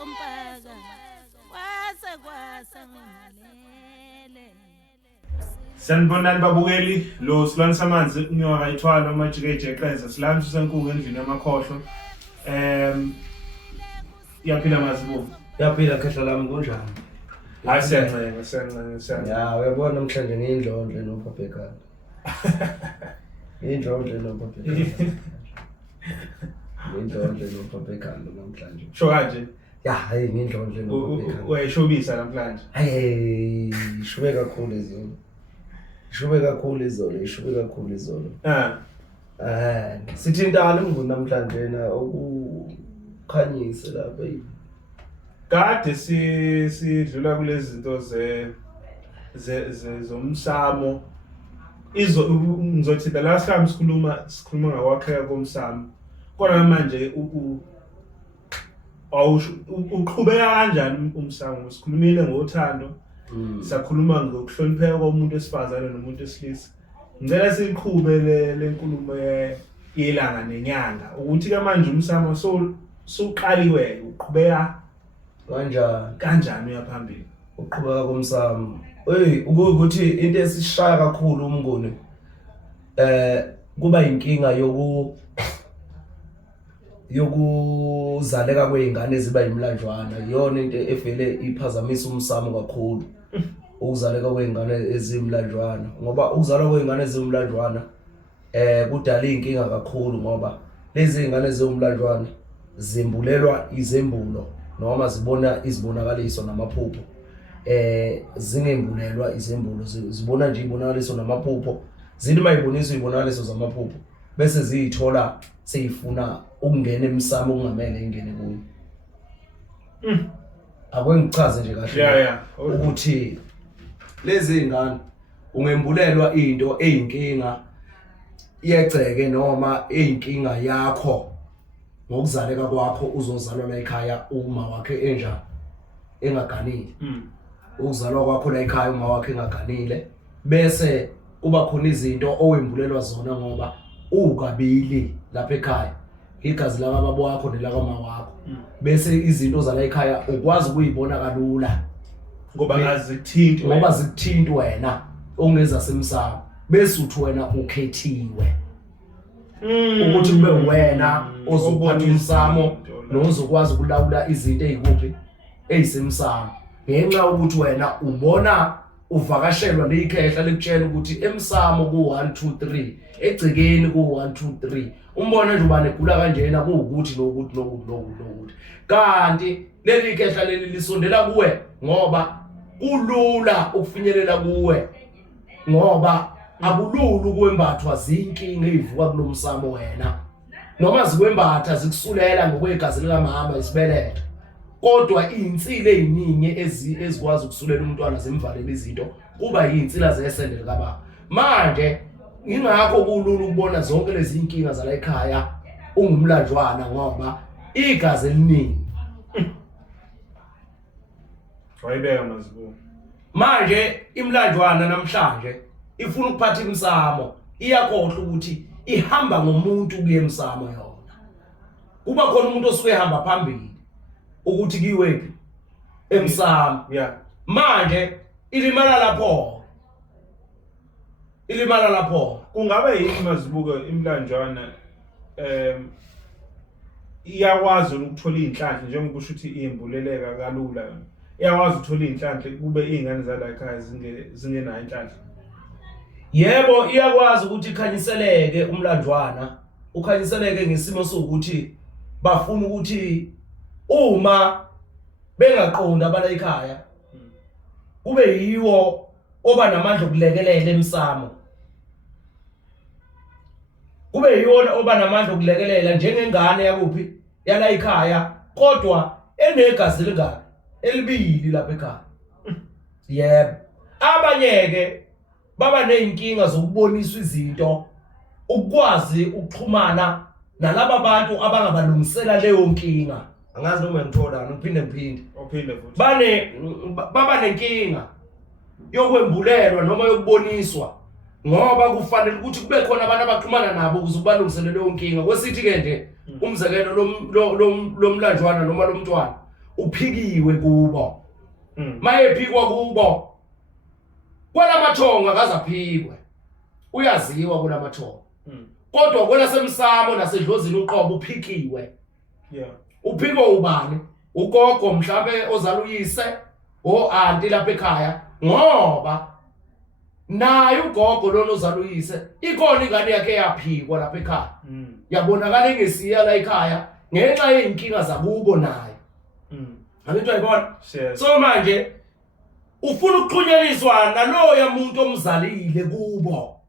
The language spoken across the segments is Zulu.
sompaka kwase ngimelele. Sanibonani babukeli lo silwane samanzi unyoka ithwala amajikejeqeza silamsi senkulu endlini yamakhohlo. Yaphila mazibo. Yaphila khehla lami kunjani? Hayi siyancenga. Ya uyabona namhlanje ngiyindlondle noPhapekana. Ngiyindlondle noPhapekana. Ngiyindlondle noPhapekana namhlanje. Sho kanje? Ya hayi ngiyindlondle noPhapekana. Uyayishobisa namhlanje. Hey, ishube kakhulu izolo. Ishube kakhulu izolo. Sithintana mnguni namhlanje na ukukhanyise lapha yini. Kade sidlula kulezi zinto zomsamo. Ngizothi the last time sikhuluma ngakwakheka komsamo. Kodwa manje uqhubeka kanjani umsamo? Sikhulumile ngothando. Sakhuluma ngokuhlonipheka komuntu esifazane nomuntu esilisa. Ngicela siqhube lenkulumo yelanga nenyanga ukuthi ke manje umsamo suqaliwe uqhubeka kanjani uyaphambili uqhubeka komsamo. Ukuthi into esishaya kakhulu umnguni kuba inkinga yokuzaleka kweingane eziba imlanjwana. Iyona into evele iphazamisa umsamo kakhulu. Ukuzaleka kweingane ezimlanjwana ngoba ukuzalwa kweingane ezimlanjwana kudala inkinga kakhulu ngoba lezi ingane ezimlanjwana zimbulelwa izembulo noma zibona izibonakaliso namaphupho. Zingembulelwa izembulo zibona nje ibonakaliso namaphupho. Zithi mayiboniswa ibonakaliso zamaphupho bese ziyithola seyifuna ukungena emsamo okungamele ingene kuyo. Akwengichaze nje kahle ukuthi lezi ingane ungembulelwa into eyinkinga yegceke noma eyinkinga yakho ngokuzaleka kwakho uzozalwa la ekhaya uma wakhe enjani engaganile. Ukuzalwa kwakho la ekhaya uma wakhe engaganile bese kuba khona izinto owembulelwa zona ngoba ukabili lapha ekhaya igazi la baba wakho nelakama wakho bese izinto zala ekhaya ukwazi ukuyibona kalula ngoba zikuthinta wena ongeza semsamo bese uthi wena ukhethiwe ukuthi kube wena ozophatha umsamo nozokwazi ukulawula izinto ezikuphi ezisemsamo ngenxa ukuthi wena ubona uvakashelwa leyikhehla lekutshela ukuthi emsamo ku 1 2 3 egcikeni ku 1 2 3 umbona nje ubane gula kanjena kuukuthi nokuthi kanti leli khehla leli lisondela kuwe ngoba kulula ukufinyelela kuwe ngoba akulula ukwembathwa zinkinga ezivuka kulomsamo wena noma zikwembatha zikusulela ngokwegazi likamama isibeletho kodwa izinsila eziningi ezikwazi ukusulela umntwana zemvalele izinto kuba izinsila zesende likababa. Manje ingakho kulula ukubona zonke lezi inkinga zala ekhaya ungumlanjwana ngoba igazi eliningi. Wayibeka mazibu. Manje imlanjwana namhlanje ifuna ukuphatha imsamo iyakhohle ukuthi ihamba ngomuntu kuye emsamo yona. Kuba khona umuntu osuke ehamba phambili ukuthi kiwephi emsamo. Manje ilimala lapho kungabe yini mazibuka imlanjwana iyakwazi ukuthola inhlanhla njengoba usho ukuthi imbuleleka kalula iyakwazi ukuthola inhlanhla kube izingane zala ekhaya zingenayo inhlanhla. Yebo iyakwazi ukuthi ikhanyiseleke umlanjwana ukhanyiseleke ngesimo sokuthi bafuna ukuthi uma bengaqonda abala ekhaya kube yiwo oba namandla okulekelela emsamo. Kube yiwona oba namandla okulekelela njengengane yakuphi yala ekhaya kodwa enegazi lingaka elibili lapha ekhaya. Yebo abanyeke baba nezinkinga zokuboniswa izinto ukwazi ukuxhumana nalabo bantu abangabalungisela leyo nkinga. Angazi noma ngithola ngiphinde futhi baba nenkinga yokwembulelwa noma yokuboniswa ngoba kufanele ukuthi kube khona abantu abaxhumana nabo ukuze ubalungisele leyo nkinga. Kwesithi ke nje umzekelo lomlanjwana noma lomntwana uphikiwe kubo mayephikwa kubo kwalamathonga akazaphikwe uyaziwa kulamathonga kodwa kwela semsamo nasedlozini uqobo uphikiwe uphiko ubani ugogo mhlambe ozala uyise aunti lapha ekhaya ngoba naye ugogo lona ozala uyise ikona ingane yakhe yaphikwa lapha ekhaya yabonakala ingesiya la ekhaya ngenxa yeinkinga zakubo naye angithi uyayibona so manje ufuna ukuxhunyeliswa naloya umuntu omzalile kubo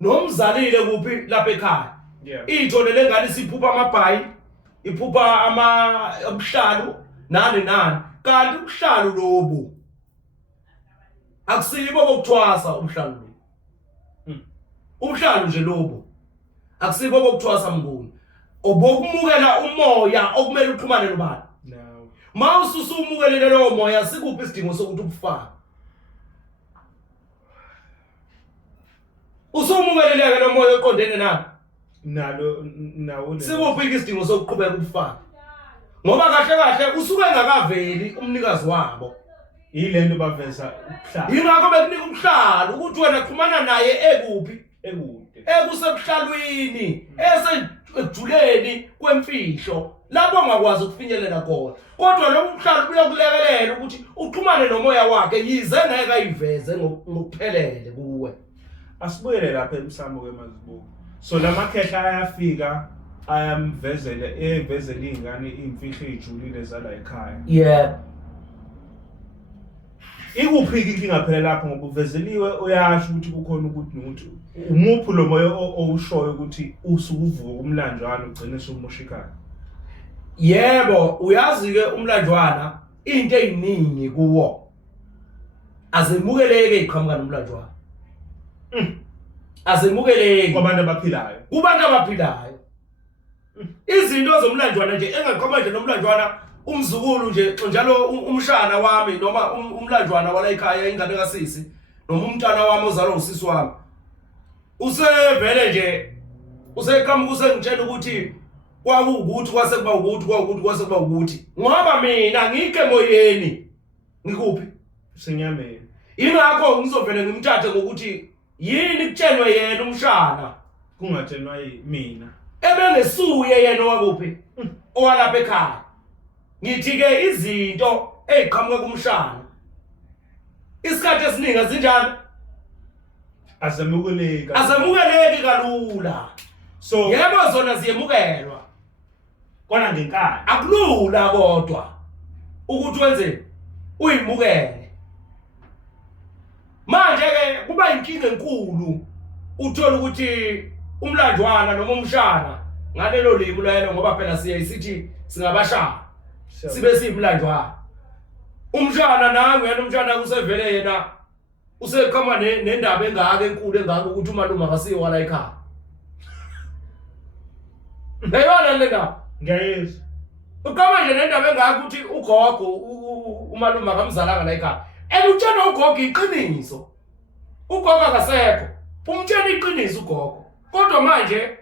nomzalile kuphi lapha ekhaya ithole lengane siphupha amabhayi iphupha ubuhlalu nani kanti ubuhlalu lobu akusibo bokuthwasa ubuhlalu ubuhlalu nje lobu akusibo bokuthwasa mnguni obokumukela umoya okumele uxhumane nobani mawususumukelele lo moya sikuphi isidingo sokuthi ubufake usumukeleleke lo moya oqondene nawo sikuphi isidingo sokuqhubeka ubufake ngoba kahle usuke engakaveli umnikazi wabo yilento baveza ubuhlalo ingakho bekunika ubuhlalo ukuthi wena xhumana naye ekuphi ekusebhlalweni esejuleni kwemfihlo lapho ongakwazi ukufinyelela khona kodwa lo buhlalo buyakulekelela ukuthi uxhumane nomoya wakhe yize ngeke ayiveze ngokuphelele kuwe asibuyele lapha emsamo kemazibuko so lamakhehla ayafika ayamvezela evezela ingane imfihlo ejulile zala ekhaya ikuphi inkinga phela lapho ngoba uvezeliwe uyasho ukuthi kukhona ukuthi nokuthi umuphu lo moya owushoyo ukuthi usukuvuka umlanjwana ugcine somushikana yebo uyazi ke umlanjwana into eziningi kuwo azemukeleke iqhamuka nomlanjwana azemukeleke kubantu abaphilayo izinto zomlanjwana nje engaqhoma nje nomlanjwana umzukulu nje njalo umshana wami noma umlanjwana wala ekhaya ingane kasisi noma umntana wami ozalwa usisi wami usevele nje useqhamuka usengitshela ukuthi kwakuwukuthi kwasekuba ukuthi ngoba mina ngike moyeni ngikuphi senyameni ingakho ngizovele ngimthathe ngokuthi yini kutshenwe yena umshana kungatshenwa mina ebengesuye yena wakuphi owalapha ekhaya ngithi ke izinto eziqhamuka kumshana isikhathi esiningi azinjani azemukeleki kalula so yebo zona ziyemukelwa kona ngenkani akulula kodwa ukuthi wenze uyimukele manje ke kuba inkinga enkulu uthola ukuthi umlanjwana noma umshana ngalelo limo lelo ngoba phela siyayithi singabashana sibe simlanjwana umshana nangu yena umshana kusevele yena useqhama nendaba engaka enkulu engaka ukuthi umalume akasiyo wala ekhaya Ngayona lena ngiyayizwa uqhama nje nendaba engaka ukuthi ugogo umalume akamzalanga la ekhaya elutshena ugogo iqiniso ugogo akasekho umtshela iqiniso ugogo kodwa manje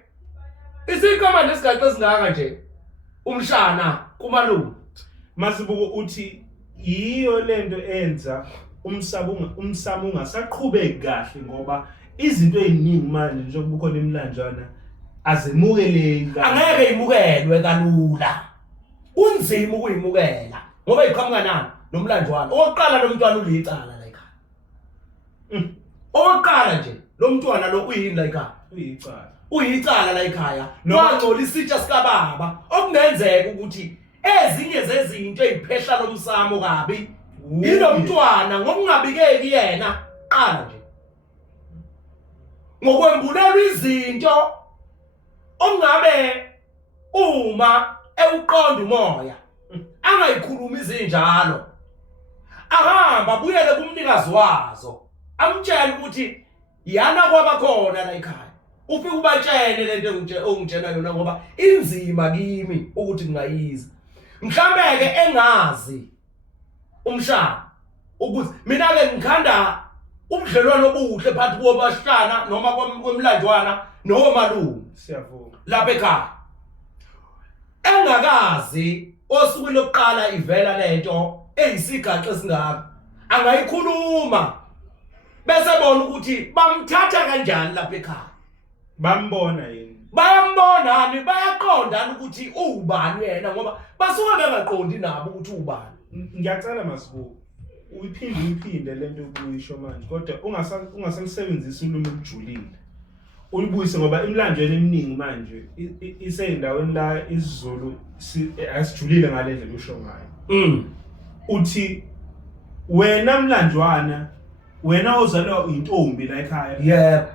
isiqhama lesigaxa esingaka nje umshana kumalume Mazibuko uthi yiyo lento enza umsamo ungasaqhubeki kahle ngoba izinto eziningi manje njengoba ukhona imlanjana azemukeleki angeke imukelwe kalula kunzima ukuyimukela ngoba iqhamuka nani nomlanjwana oqala lo mntwana ulicala la ekhaya oqala nje lo mntwana lo uyini la ekhaya uyicala la ekhaya wangcola isitsha sika baba okungenzeka ukuthi ezinye zezinto eziphehla lomsamo kabi yilo mntwana ngokungabikeki yena qala nje ngokwembulelwa izinto ongabe uma ewuqonda umoya angayikhuluma izinjalo ahamba buyele kumnikazi wazo amtshela ukuthi yana kwabakhona la ekhaya ufike ubatshene lento ongitshela yona ngoba inzima kimi ukuthi ngingayiza mhlambe ke engazi umshana ukuthi mina ke ngikhanda ubudlelwano obuhle phakathi kwabashana noma kwemlanjwana nomalume siyavuma lapha ekhaya engakazi osuku lokuqala ivela lento eyisigaxa esingaka angayikhuluma bese bona ukuthi bamthatha kanjani lapha ekhaya bambona yini bayambonani bayaqondana ukuthi ubani yena ngoba basuke bengaqondi nabo ukuthi ubani. Ngiyacela masibuko uyiphinde lento ukuyisho manje kodwa ungasalisebenzisa ulimi olujulile uyibuyise ngoba imlanjeni eminingi manje iseyindaweni la isiZulu asijulile ngalendlela usho ngayo. Uthi wena mlanjwana wena ozalwa intombi la ekhaya. Yebo.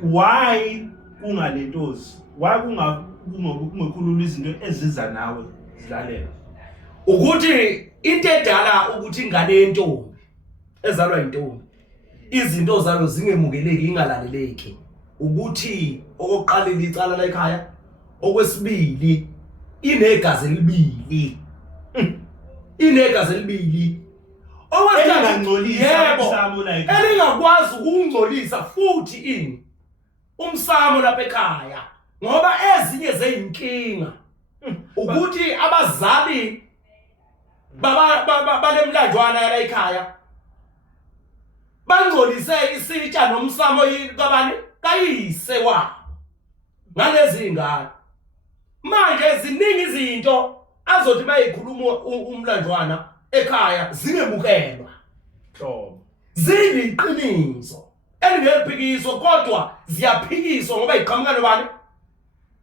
Why kungalentozi? Why kungakhulula izinto eziza nawe zilalela? Ukuthi into edala ukuthi ingane yentombi ezalwa intombi izinto zalo zingemukeleki ingalaleleki ukuthi okokuqala licala la ekhaya okwesibili inegazi elibili Engangcolisa umsamo la ekhaya. Elingakwazi ukungcolisa futhi ini umsamo lapha ekhaya ngoba ezinye zeyinkinga ukuthi abazali balemlanjwana la ekhaya bangcolise isitsha nomsamo kabani kayise wabo ngalezi ingane manje ziningi izinto azothi mayikhuluma umlanjwana ekhaya zingemukelwa hlobo ziliqiniso elingeliphikiswa kodwa ziyaphikiswa ngoba iqhamuka nobani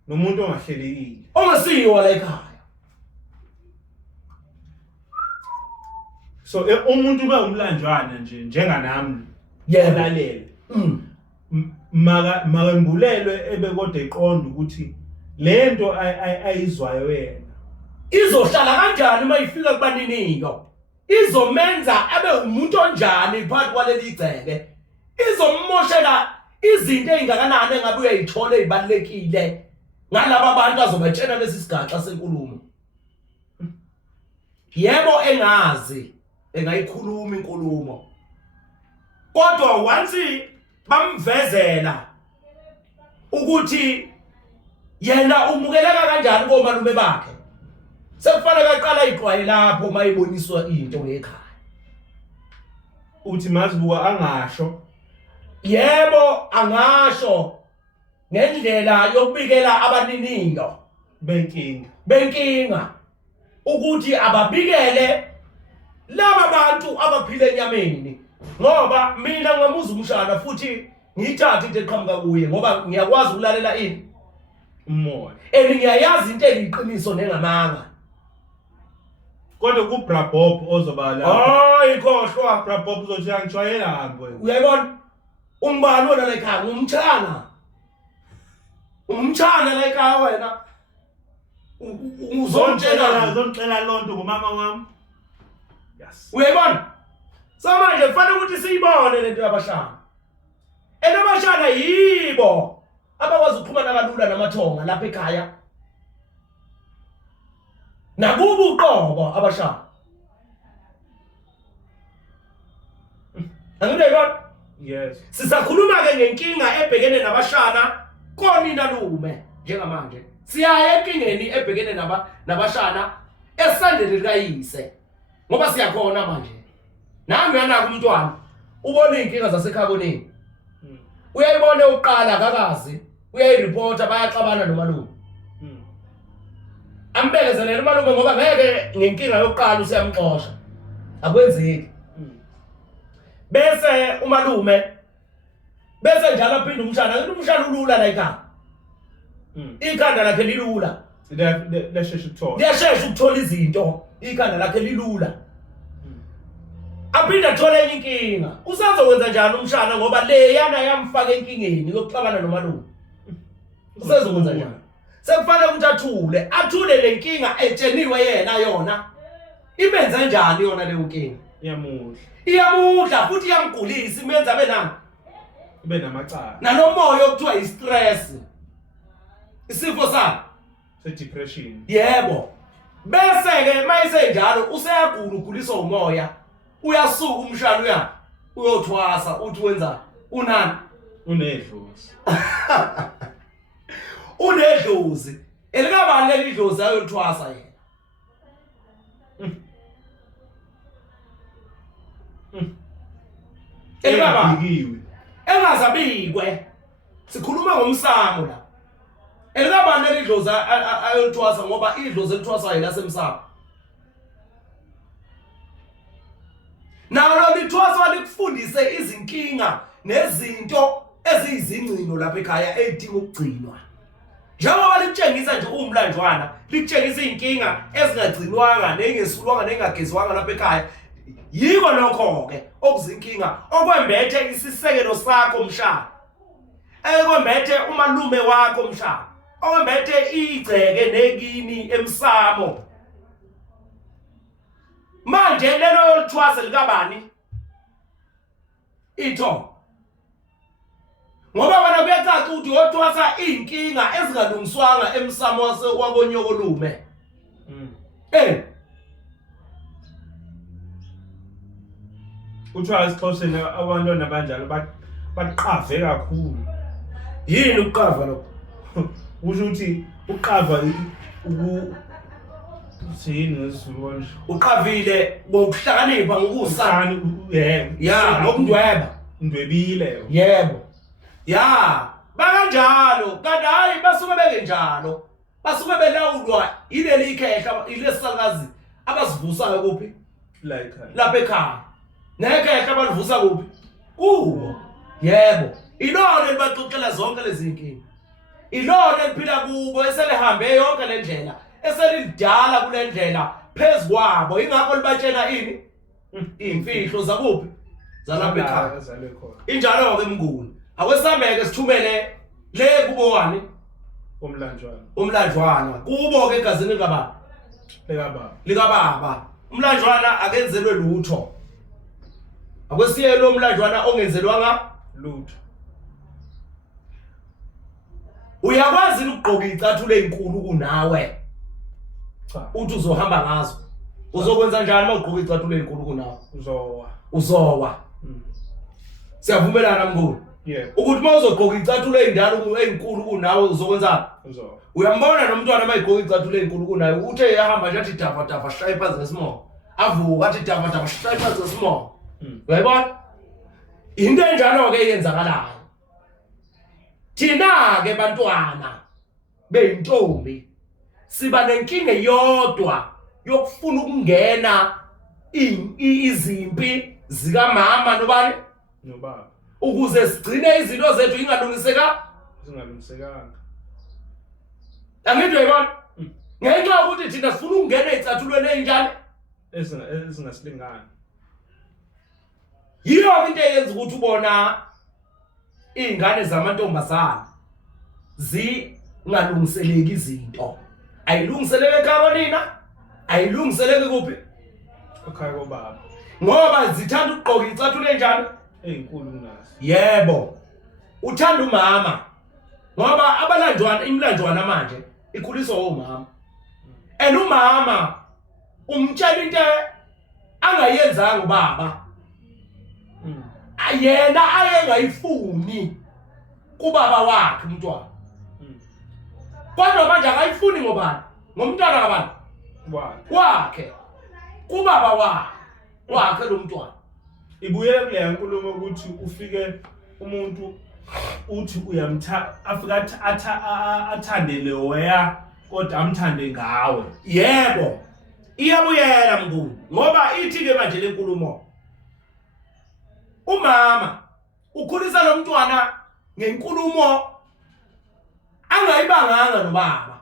nomuntu ongahlelekile ongasiyo la ekhaya. So umuntu umlanjwana nje njenganami yelalele makembulelwe ebekodwa eqonda ukuthi lento ayizwayo yena izohlala kanjani mayifika kubaniniyo izomenza abe umuntu onjani phakathi kwaleli igceke izommoshela izinto ezingakanani engabe uyayithola ezibalekile ngalabo abantu azobatshela lesi sigaxa senkulumo. Yebo engazi engayikhuluma inkulumo kodwa once bamvezela ukuthi yena umukeleka kanjani komalume bakhe sekufanele aqala iqwaye lapho mayiboniswa into ngekhaya. Uthi mazibuka angasho. Yebo angasho ngendlela yokubikela abaniniyo benkinga ukuthi ababikele laba bantu abaphila enyameni ngoba mina ngamuza umshana futhi ngithathe into eqhamuka kuye ngoba ngiyakwazi ukulalela ini umoya ngiyayazi into eyiqiniso nengamanga kodwa ku Brabob ozoba la hayi khohlwa Brabob uzothi angijwayela hambo uyayibona umbani wona la ekhaya umtshana la ekhaya wena uzontshela lonto ngomama wami. Yes. Uyayibona? Samanje kufanele ukuthi siyibone lento yabashana. Abashana yibo abakwazi ukuxhumana kalula namathonga lapha ekhaya. Nakuba uqobo abashana. Angiyibona? Yes. Sisakhuluma ke ngenkinga ebhekene nabashana konina lume njengamanje. Siyaya enkingeni ebhekene nabashana esandleni likayise. Ngoba siyakhona manje. Nami yana kumntwana ubona inkinga zasekhaya uyayibona uqala akakazi uyayireporta bayaxabana nomalume. Ambekezelele umalume ngoba ngeke ngenkinga yokuqala usiyamxosha. Akwenzeki. Bese umalume bese njalo aphinda umshana ulula la ekhaya. Ikhanda lakhe lilula. Liyashesha ukuthola izinto. Ikhanda lakhe lilula. Aphinda athola enye inkinga. Usazokwenza njani umshana ngoba le yana yamfaka enkingeni yokuxabana nomalume. Usazokwenza njani? Sekufanele ukuthi athule lenkinga etsheniwe yena yona. Imenza njani yona le nkinga? Iyamudla futhi iyamgulisa imenza benani? Ibe namacala. Nanomoya okuthiwa istress. Isifo sakhe depression. Yebo. Bese ke mayisenjalo useyagula uguliswa umoya. Uyasuka umshana uyothwasa uthi wenza unani? Unedlozi. Unedlozi. Elikabani leli dlozi ayolithwasa yena. Elikabani engazabikwe. Sikhuluma ngomsamo la. Elikabani leli dlozi ayolithwasa ngoba idlozi elithwasa yena lasemsamo. Nalo lithwasa likufundise izinkinga nezinto eziyizingcino lapha ekhaya edinga ukugcinwa. Njengoba litshengisa nje umlanjwana, litshengisa izinkinga ezingagcinwanga, nengesulwanga, nengagezwanga lapha ekhaya. Yiko lokho ke okuzinkinga okwembethe isisekelo sakho mshana. Ekwembethe umalume wakho mshana. Okwembethe igceke nekini emsamo. Manje lelo lithwasa likabani? Itho. Ngoba wena kuyacaca ukuthi wothwasa inkinga ezingalungiswanga emsamo wakonyoko lume. Uthiwa isixhoseni abantwana banjalo baqave kakhulu. Yini ukuqava lokho? Usho ukuthi uqava siyini ngesizulu kanje. Uqavile ngokuhlakanipha ngokusana. Ya, ngokundweba. Ndwebile. Yebo. Ya, bakanjalo, kanti hayi basuke bengenjalo. Basuke belawulwa ileli ikhehla, ilesisalikazi abasivusayo kuphi? Lapha ekhaya. Nekhehla abalivusa kuphi? Kubo. Yebo. Ilona elibaxoxela zonke lezi zinkinga. Ilona eliphila kubo eselihambe yonke le ndlela, eselidala kule ndlela phezukwabo. Ingakho libatshena ini? Imfihlo zakuphi? Zalapha ekhaya. Injalo ke mnguni. Akwesambeke sithumele le kubo wani? Umlanjwana. Kubo ke egazini likababa. Umlanjwana akenzelwe lutho. Akwesiye lo mlanjwana ongenzelwanga lutho. Uyakwazi ukugqoka icathulo ezinkulu kunawe. Cha. Uthi uzohamba ngazo. Uzokwenza njani uma ugqoka icathulo ezinkulu kunawe? Uzowa. Siyavumelana mnguni. Yebo. Ukuthi uma uzogqoka icathulo ezindala ezinkulu kunawe uzokwenza? Uzowa. Uyambona nomntwana mayigqoka icathulo ezinkulu kunaye uthe yahamba nje athi dava shaye phansi ngesimo. Avuka athi dava shaye phansi ngesimo. Uyayibona? Into enjalo ke yenzakalayo. Thina ke bantwana beyintombi siba nenkinga yodwa yokufuna ukungena izimpi zika mama nobani nobaba ukuze sigcine izinto zethu zingalungisekanga. Angithi uyayibona? Ngenxa yokuthi thina sifuna ukungena ezicathulweni ezinjani ezingasilingani. Yiyo into eyenza ukuthi ubona ingane zamantombazana zingalungiseleki izinto. Ayilungiseleke ekhaya nina, ayilungiseleke kuphi? Ekhaya kobaba. Ngoba zithanda ukugqoka icathulo enjani? Ezinkulu kunazo. Yebo. Uthanda umama. Ngoba abalanjwana imlanjwana manje ikhuliswa omama. Umama umtshela into angayenzanga ubaba. Yena ayengayifuni kubaba wakhe umntwana. Kodwa manje akayifuni ngobani? Ngomntwana kabani? Wakhe. Kubaba wakhe lo mntwana. Ibuye kule nkulumo ukuthi ufike umuntu uthi afika athandele wena kodwa amthande ngawe. Yebo. Iyabuyela mnguni ngoba ithi ke manje lenkulumo. Umama ukhulisa lo mntwana ngenkulumo angayibanganga nobaba.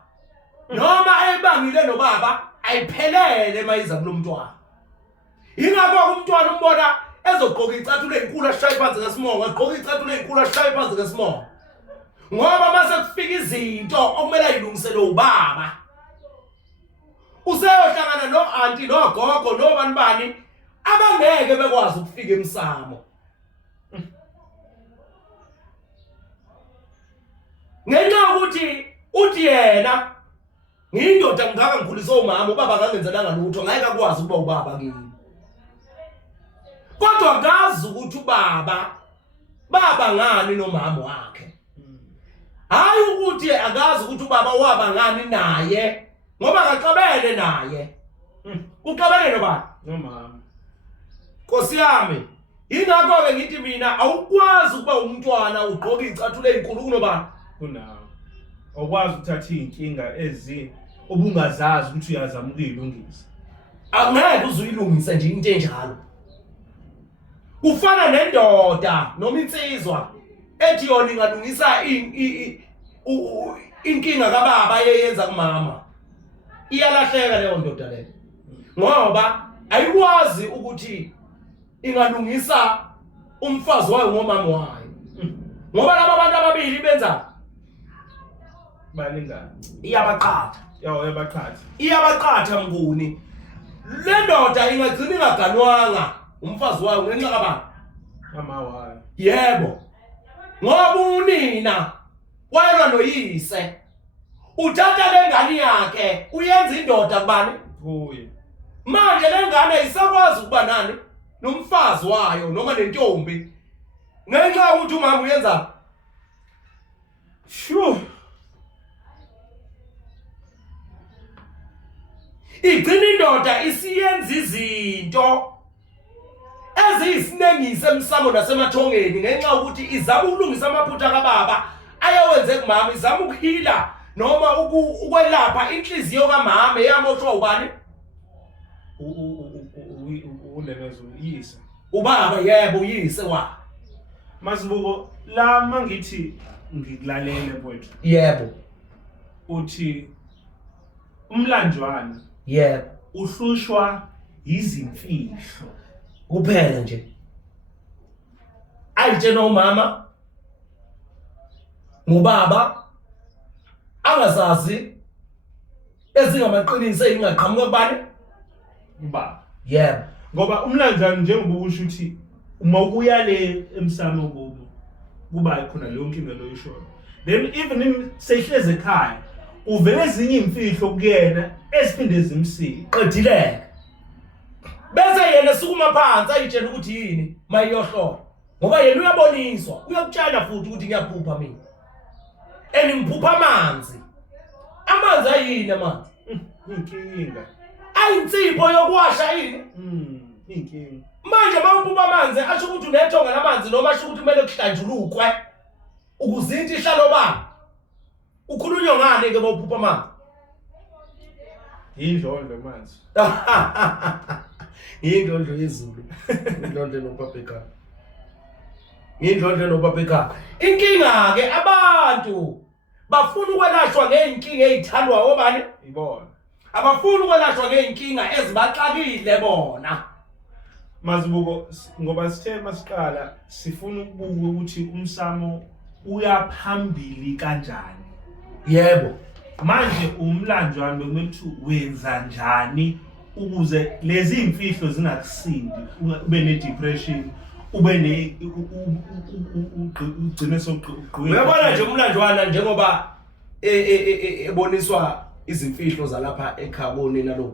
Noma ayibangile nobaba ayiphelele mayiza kulo mntwana. Ingakho umntwana umbona ezogqoka icathulo ezinkulu ashaye phansi ngesimongo, agqoka icathulo ezinkulu ashaye phansi ngesimongo. Ngoba mase kufika izinto okumele ayilungisele ubaba. Useyohlangana no-auntie nogogo nobani bani abangeke bekwazi ukufika emsamo. Ngenxa ukuthi uthi yena ngiyindoda ngaka ngikhulisa umama ubaba kangenzelanga lutho ngeke akwazi ukuba ubaba kimi. Kodwa akazi ukuthi baba ngani nomama wakhe. hayi ukuthi akazi ukuthi ubaba waba ngani naye ngoba akaxabene naye uxabene nobani nomama Nkosi yami ingakho ke ngithi mina awukwazi ukuba umntwana ugqoka icathulo ezinkulu kunobani kunawo awukwazi ukuthatha inkinga ezini obungazazi ukuthi uyazama ukuyilungisa angeke uzuyilungisa nje into enjalo kufana nendoda noma insizwa ethi yona ingalungisa inkinga kababa yeyenza kumama iyalahleka leyo ndoda leyo ngoba ayikwazi ukuthi ingalungisa umfazi wayo ngomama wayo ngoba laba bantu ababili benza balingana iyabaqhatha iyabaqhatha mnguni le ndoda ingagcina ingaganwanga umfazi wayo ngenxa kabani mama wayo yebo ngoba unina wayelwa noyise uthatha lengane yakhe uyenza indoda kubani kuye manje lengane isakwazi ukuba nani nomfazi wayo noma nentombi ngenxa ukuthi umama uyenza igcina indoda isiyenza izinto eziyisinengise emsamo nasemathongeni ngenxa ukuthi izama ukulungisa amaphutha kababa ayawenze kumama izama ukuhila noma ukwelapha inhliziyo kamama eyamoshwa ubani ulekezo uyise ubaba yebo uyise wa Masibuko la mangithi ngikulalele mfowethu yebo uthi umlanjwana yebo uhlushwa izimfihlo kuphela nje ayitshena umama ngubaba angasazi ezingamaqiniso engaqhamuka kubani ubaba yebo ngoba umlanjwana njengoba usho ukuthi uma ukuya le emsamo kuba khona leyo nkinga loyishoyo then even sehleze ekhaya uvele ezinye imfihlo kuyena esiphinde zimsike qedileke bese yena sukuma phansi ayitshela ukuthi yini mayiyohlola ngoba yena uyaboniswa uyakutshela futhi ukuthi ngiyaphupha mina enimphupha amanzi ayini amanzi inkinga ayinsipho yokuwasha yini inkinga manje mawuphupha amanzi asho ukuthi unethonga lamanzi noma asho ukuthi kumele kuhlanjulukwe ukuzinti ihlalo bani ukhulunywa ngani ke mawuphupha amanzi indlondlo manje indlondlo yezulu indlondlo nopapeka indlondlo nopapeka inkinga ke abantu bafuna ukwelashwa ngeenkinga ezithandwa obani ibona abafuna ukwelashwa ngeenkinga ezibaxakile bona Mazibuko ngoba sithe masiqala sifuna ukubuka ukuthi umsamo uyaphambili kanjani yebo manje umlanjwana bekumele ukuthi wenza njani ukuze lezi imfihlo zingakusindi ube ne depression ube ne ugcine soqhuqhuqa uyabona nje umlanjwana njengoba eboniswa izimfihlo zalapha ekhaboni nalo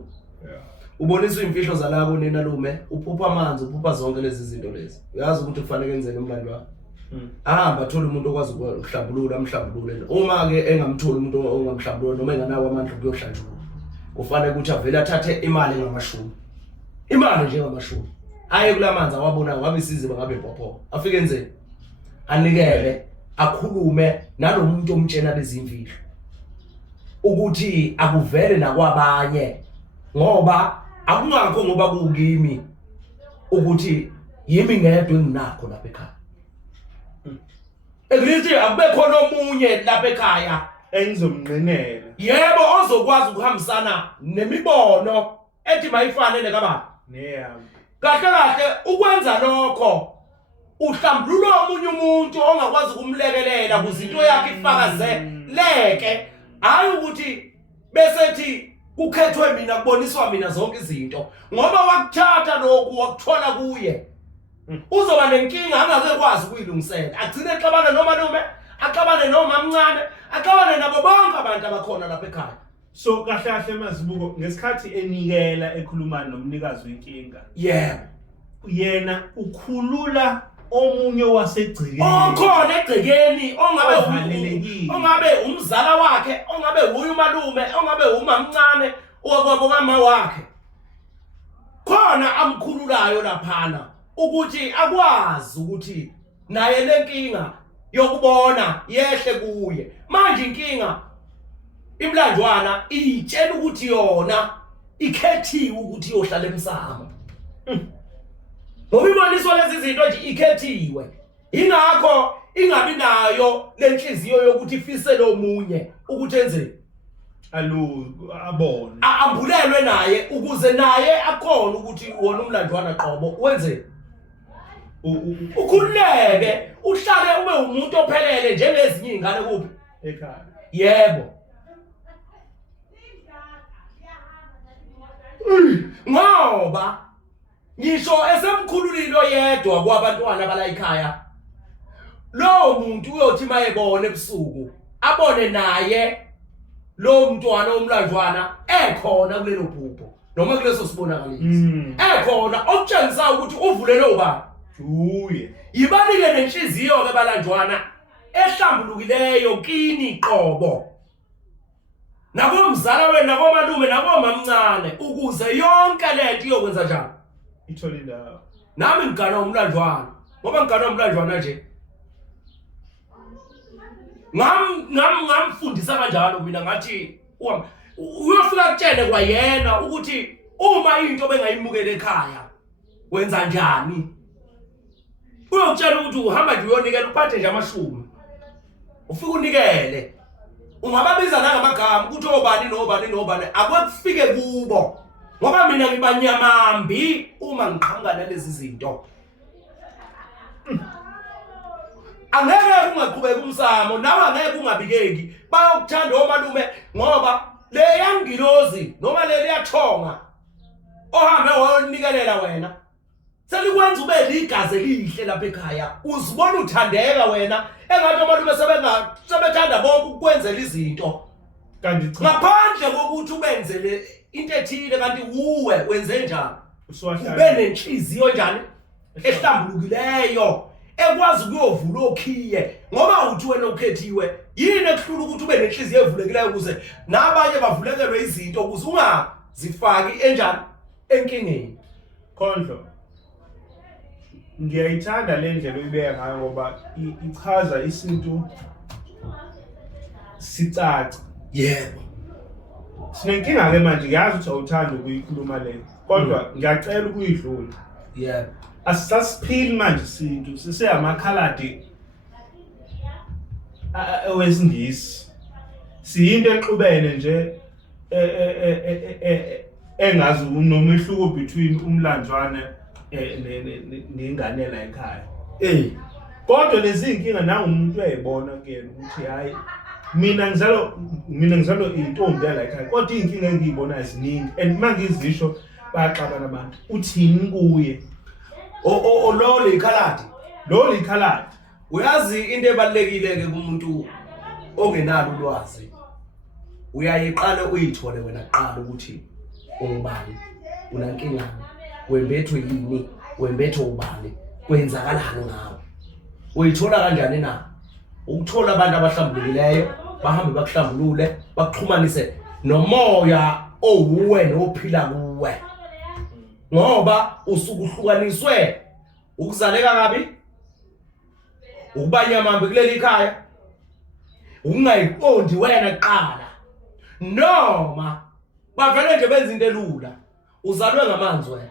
uboniswa imfihlo zalabo nina lume uphupha amanzi uphupha zonke lezi zinto lezi uyazi ukuthi kufanele enzeni umlandwa ahamba athola umuntu okwazi ukuhlambulula amhlambulule uma ke engamtholi umuntu ongamhlambulula noma enganawo amandla okuyohlanjulula kufanele ukuthi avele athathe imali ngamashumi imali nje ngamashumi aye kulamanzi awabona ngabe isiziba ngabe bopho afike enzeni anikele akhulume nalomuntu omtshena lezi imfihlo ukuthi akuvele nakwabanye ngoba akungakho ngoba kungimi ukuthi yimi ngedwa enginakho lapha ekhaya eklithi akube khona omunye lapha ekhaya engizomnqenela yebo ozokwazi ukuhambisana nemibono ethi mayifanele kababa neyami kahle kahle ukwenza lokho uhlambulula omunye umuntu ongakwazi ukumlekelela kuzinto yakhe ifakazeleke hayi ukuthi besethi kukhethwe mina kuboniswa mina zonke izinto ngoba wakuthatha lokhu wakuthola kuye uzoba nenkinga angakwazi ukuyilungisela agcine exabana noma nome axabane noma mncane axabane nabo bonke abantu abakhona lapha ekhaya so kahle kahle Mazibuko ngesikhathi enikela ekhulumana nomnikazi wenkinga yebo yena ukhulula omunye wasegcikeni okhona egcikeni Ovalelekile. ongabe umzala wakhe, ongabe uye umalume, ongabe umamncane okwabo kama wakhe, khona amkhululayo laphana ukuthi akwazi ukuthi naye lenkinga yokubona yehle kuye. Manje inkinga imlanjwana itshela ukuthi yona ikhethiwe ukuthi iyohlala Umsamo. Ngoba iboniswa lezi zinto nje ikhethiwe. Ingakho ingabi nayo lenhliziyo yokuthi ifisele omunye ukuthi enze abone ambulelwe naye ukuze naye akhona ukuthi wona umlandwana qobo wenze ukhululeke uhlale ube umuntu ophelele njengezinye izingane kuphi ekhaya. yebo ngoba ngisho esemkhululilo yedwa kwabantwana bala ekhaya lo muntu uyothi mayebona ebusuku abone naye lo mntwana omlanjwana ekhona kulelo bhubho noma kuleso sibonakalisi ekhona okutshengisa ukuthi uvulelwe ubani uye yibalike nenhliziyo ke balanjwana ehlambulukileyo kini qobo nakomzala wena nakomalume nakomamncane ukuze yonke lento iyokwenza njani ithole indawo. nami ngigana umlanjwana ngoba ngigana umlanjwana nje ngamfundisa kanjalo mina ngathi uyofika kutshele kwayena ukuthi uma into bengayimukela ekhaya wenza njani. Uyokutshela ukuthi uhamba nje uyonikela uphathe nje amashumi ufike unikele ungababiza nangamagama ukuthi obani nobani akwekufike kubo ngoba mina ngibanyamambi uma ngiqhanga nalezi zinto. Angeke ungaqhubeka Umsamo nawe angeke ungabikeki bayokuthanda omalume ngoba le yangilozi noma le liyathonga ohambe wonikelela wena selikwenza ube ligazi elihle lapha ekhaya uzibona uthandeka wena engathi omalume sebethanda bonke ukwenzela izinto Kanti cha ngaphandle kokuthi ubenzele into ethile kanti uwe wenze njani uswahlala ube nenhliziyo njani ehlambulukileyo ekwazi ukuyovula okhiye ngoba uthi wena ukhethiwe yini ekuhlula ukuthi ube nenhliziyo evulekileyo ukuze nabanye bavulekelwe izinto ukuze ungazifaki enjani enkingeni. Khondlo ngiyayithanda le ndlela oyibeka ngayo ngoba ichaza isintu sicaca. Yebo Sinenkinga ke manje ngiyazi ukuthi awuthanda ukuyikhuluma le kodwa ngiyacela ukuyidlula. yebo Asisasiphili manje isintu siseyamakhaladi wesingisi siyinto exubene nje engazi nomehluko between umlanjwana nenganela ekhaya. Kodwa lezi inkinga nangumuntu uyayibona kuyena ukuthi hayi mina ngizalo intombi yala ekhaya kodwa inkinga engiyibona eziningi and mangizisho baxabana abantu uthini kuye lolo ikhaladi lo likhaladi. uyazi into ebalekile ke kumuntu ongenalo ulwazi uyayiqala uyithole wena kuqala ukuthi ungubani unankinga wembethwe yini wembethwe ubani kwenzakalani ngawe uyithola kanjani na ukuthola abantu abahlambulukileyo bahambe bakuhlambulule bakuxhumanise nomoya owuwe nophila kuwe ngoba usukuhlukaniswe ukuzaleka kabi ukubanyamambe kuleli ekhaya ungayiqondi wena kuqala noma bavele nje benza into elula uzalwe ngamanzi wena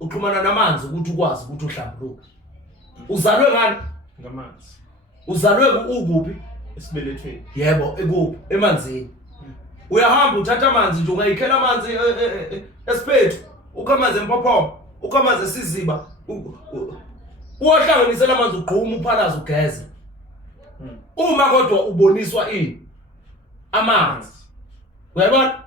uxhumana namanzi ukuthi ukwazi ukuthi uhlambuluke uzalwe ngani Ngamanzi uzalwe ukuphi esibelethweni. yebo ekuphi emanzini uyahamba uthatha amanzi nje ungayikhela amanzi esiphethu ukhamanzi empophomo ukhamanzi esiziba uwahlanganisela amanzi ugquma uphalaza ugeze uma kodwa uboniswa ini amanzi uyabona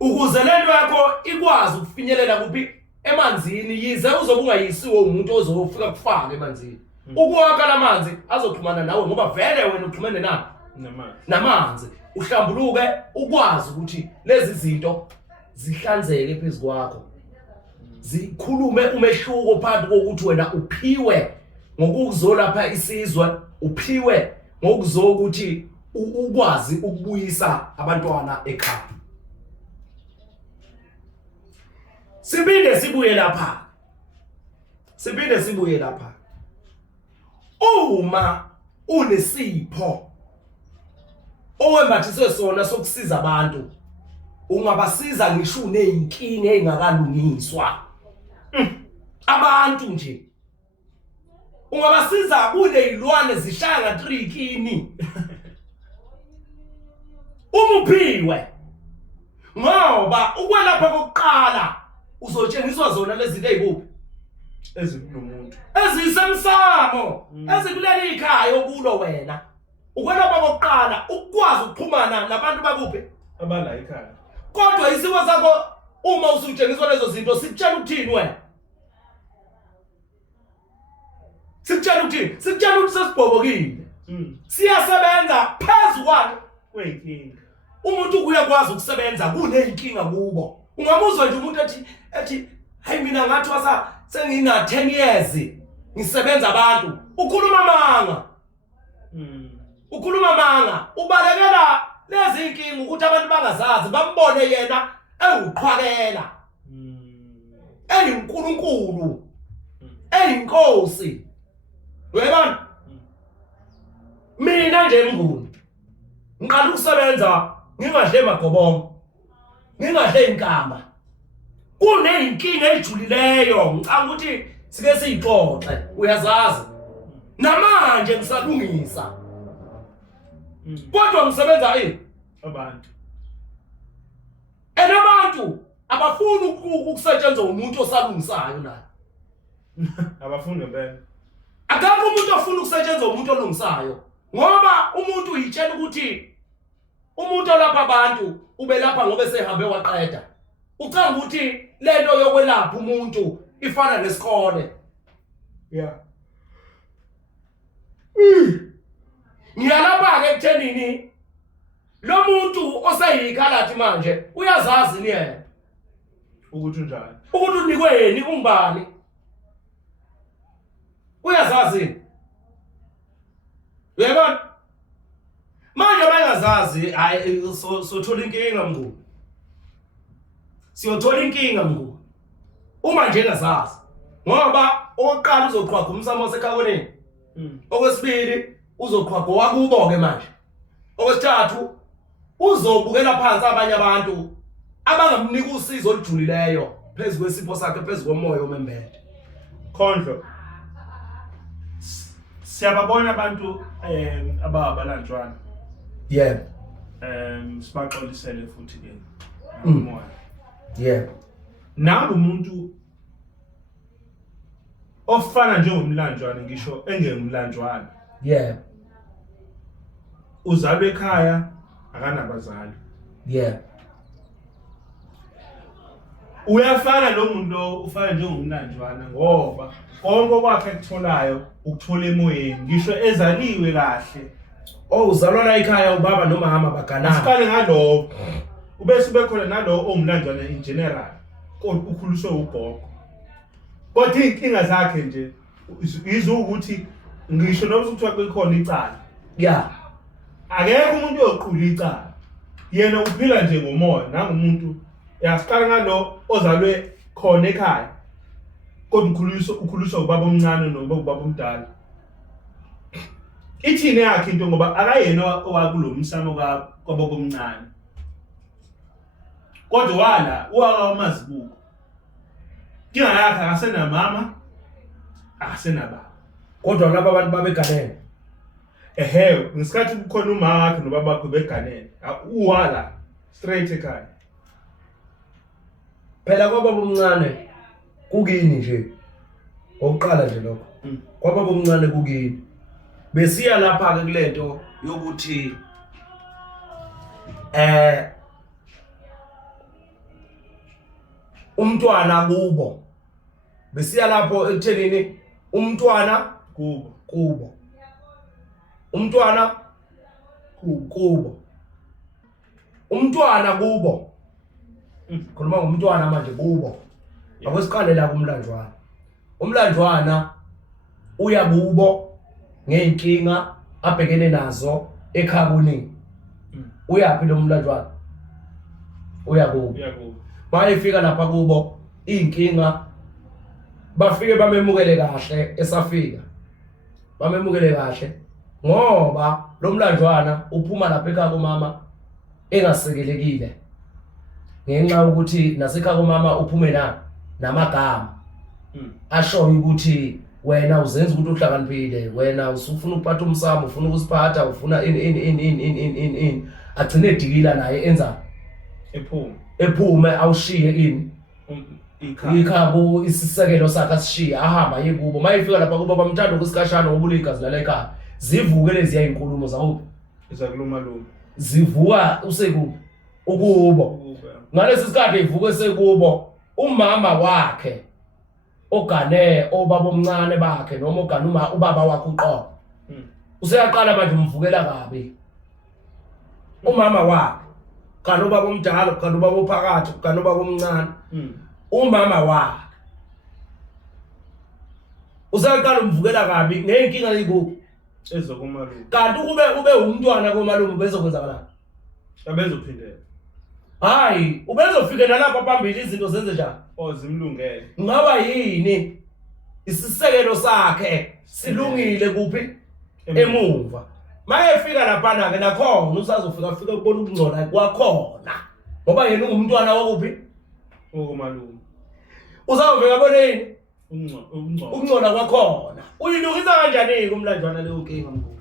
ukuze lento yakho ikwazi ukufinyelela kuphi emanzini yize uzobe ungayisiwe umuntu ozofika kufaka emanzini ukwakha lamanzi azoxhumana nawe ngoba vele wena uxhumene namanzi uhlambuluke ukwazi ukuthi lezi zinto zihlanzeke phezu kwakho zikhulume umehluko phakathi kokuthi wena uphiwe ngokuzolapha isizwe, uphiwe ngokuzokuthi ukwazi ukubuyisa abantwana ekhaya. Sibinde sibuye lapha. Uma unesipho owembathiswe sona sokusiza abantu, ungabasiza ngisho uneyinkinga engakalungiswa. Abantu nje ungabasiza kuneyilwane zishaya nga3 kini. Umuphiwe ngoba ukwelapha kokuqala uzotshengiswa zona lezi zinto ezikuphi ezikunomuntu ezisemsamo ezikuleli ikhaya okulo wena. Ukwelapha kokuqala ukwazi ukuxhumana nabantu bakuphi abala ekhaya. Kodwa isimo sakho uma usutshengiswa lezo zinto sikutshela ukuthini wena? Sikutshela ukuthi sesibhobokile. Siyasebenza phezu kwalo kweyinkinga. Umuntu uyakwazi ukusebenza kuneyinkinga kubo. Ungamuzwa nje umuntu ethi hayi mina ngathi sengina 10 years ngisebenza abantu. Ukhuluma manga. Ukhuluma manga. Ubalekela lezi inkinga ukuthi abantu bangazazi bambone yena ewuqhwakela. Eyinkulunkulu. Eyinkosi. Uyabona? Mina nje Mnguni ngiqala ukusebenza ngingadle magobongo. Ngingadle inkama. Kuneyinkinga ejulileyo ngicanga ukuthi sike siyixoxe uyazazi. Namanje ngisalungisa. Kodwa ngisebenza abantu. Abantu abafuni ukusetshenzwa umuntu osalungisayo naye. Abafuni ngempela. Akakho umuntu ofuna ukusetshenzwa umuntu olungisayo. Ngoba umuntu uyitshela ukuthi umuntu olapha abantu ubelapha ngoba sehambe waqeda. Ucanga ukuthi lento yokwelapha umuntu ifana nesikole. Yeah. Ngiyalapha ke ekuthenini lo muntu oseyikalathi manje uyazazi yena ukuthi njani. Ukuthi unikweni umbani. Uyazazi. Uyabona? Manje bayazazi hayi sothola inkinga Mnguni. Siyothola inkinga Mnguni. Uma nje engazazi. Ngoba oqala uzoqhwaga umsamo wasekhawoneni. Okwesibili uzoqhwaga wakubo ke manje. Okwesithathu uzobukela phansi abanye abantu abangamnika usizo olujulileyo phezulu kwesipho sakhe, phezulu komoya omembede. Khondlo. Siyababona abantu ababalanjwana. Yebo. Sibaxolisele futhi ke. Umoya. Yebo. Nami umuntu ofana njengomlanjwana ngisho engengumlanjwana. Yebo. Uzalwe ekhaya akanabazali. Yebo. Uyafana lo muntu lo ufana njengomlanjwana ngoba konke okwakhe kutholayo ukuthola emoyeni ngisho ezaliwe kahle. Uzalwa la ekhaya ubaba noma mama baganana. Siqale ngalo ubese bekhona nalo omlanjwana in general kodwa ukhuliswe ugogo. Kodwa inkinga zakhe nje izo ukuthi ngisho noma ukuthiwa kukhona icala. Yeah. Akekho umuntu oyoqhula icala. Yena uphila nje ngomoya nangumuntu. Yasiqala ngalo ozalwe khona ekhaya. Kodwa ukhuliswa ubaba omncane noma ubaba omdala. Ithini yakhe into ngoba akayena owakulo umsamo kwababa omncane. Kodwa wala uwamazibuko. Kinga yakhe akasena mama, akasena baba. Kodwa laba abantu babeganene. Ngesikhathi kukhona umama wakhe nobaba wakhe beganene. Uwala straight ekhaya. Phela kwababa omncane kukini nje. Oqala nje lokho. Kwababa omncane kukini. Besiya lapha ke kulento yokuthi umntwana kubo. Besiya lapho ekuthenini umntwana kubo. Umntwana kubo. Umntwana kubo. Khuluma ngomntwana manje kubo. Akwesiqale la kumlandlwana. Umlandlwana uya kubo ngeenkinga abhekene nazo ekhabuni. Uyapi lo mlandlwana? Uya kubo. Bayefika lapha kubo inkinga bafike bamemukele kahle esafika. Bamemukele kahle ngoba lo mlandlwana uphuma lapha ekhaya komama engasekelekile. Ngenxa ukuthi nasekhaya komama uphume namagama. Ashoyo ukuthi wena uzenza ukuthi uhlakaniphile, wena usufuna ukuphatha umsamo, ufuna ukusiphatha, ufuna in agcine edikila naye enza ephume awushiye ini ikhabo isisekelo sakhe asishiye ahamba yekubo. Mayifika lapha kuba bamthanda ukusikashana ngoba uligazi lala ekhaya zivuke lezi yayinkulumo zawo Komalume zivuka usekubo ukubo. Ngalesi sikhathi ivuke sekubo umama wakhe ogane obaba omncane bakhe noma ogane ubaba wakhe uqobo useyaqala manje umvukela kabi umama wakhe kana ubaba omdala kana ubaba ophakathi kana ubaba omncane umama wakhe useyaqala umvukela kabi ngenkinga yikubo ezoKomalume kanti ube umntwana komalume bezokwenzakala abezophindela hayi ubezofika nalapha phambili izinto zenze njani zimlungele ngaba yini isisekelo sakhe silungile kuphi emuva. Mayefika lapha ke nakhona usazofika kubona ukungcola kwakhona ngoba yena ungumntwana wakuphi oKomalume. Uzawuveka boneni ukungcola kwakhona uyilungisa kanjani kumlandlwana leyo nkinga mkhulu?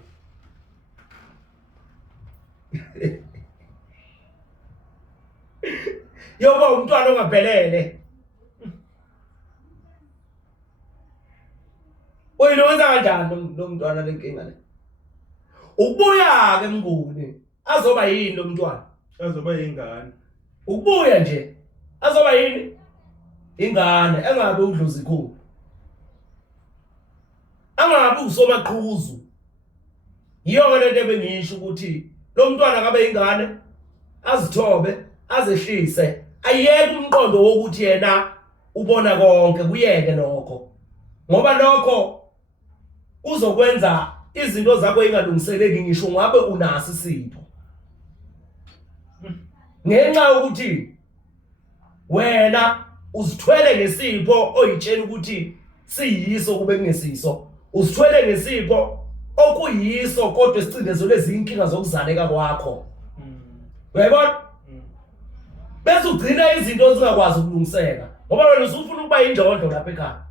Yoba umntwana ongaphelele uyilungisa kanjani lo mntwana lenkinga le? Ukubuya ke mnguni azoba yini lo mntwana? Azoba yingane. Ukubuya nje azoba yini? Ingane engabe udlozi ikhulu. Angabe usomaqhuzu. Yiyo ke lento ebengisho ukuthi lo mntwana ngabe ingane azithobe azehlise ayeke umqondo wokuthi yena ubona konke kuyeke lokho. Ngoba lokho uzokwenza izinto zakho ingalungiseleki ngisho ngabe unasi isipho. Ngenxa ukuthi wena uzithwele ngesipho oyitshela ukuthi siyiso kube kungesiso. Uzithwele ngesipho okuyiso kodwa isicindezelwe izinkinga zokuzaleka kwakho. Uyayibona? Bese ugcina izinto zingakwazi ukulungiseka ngoba wena usufuna ukuba indlondlo lapha ekhaya.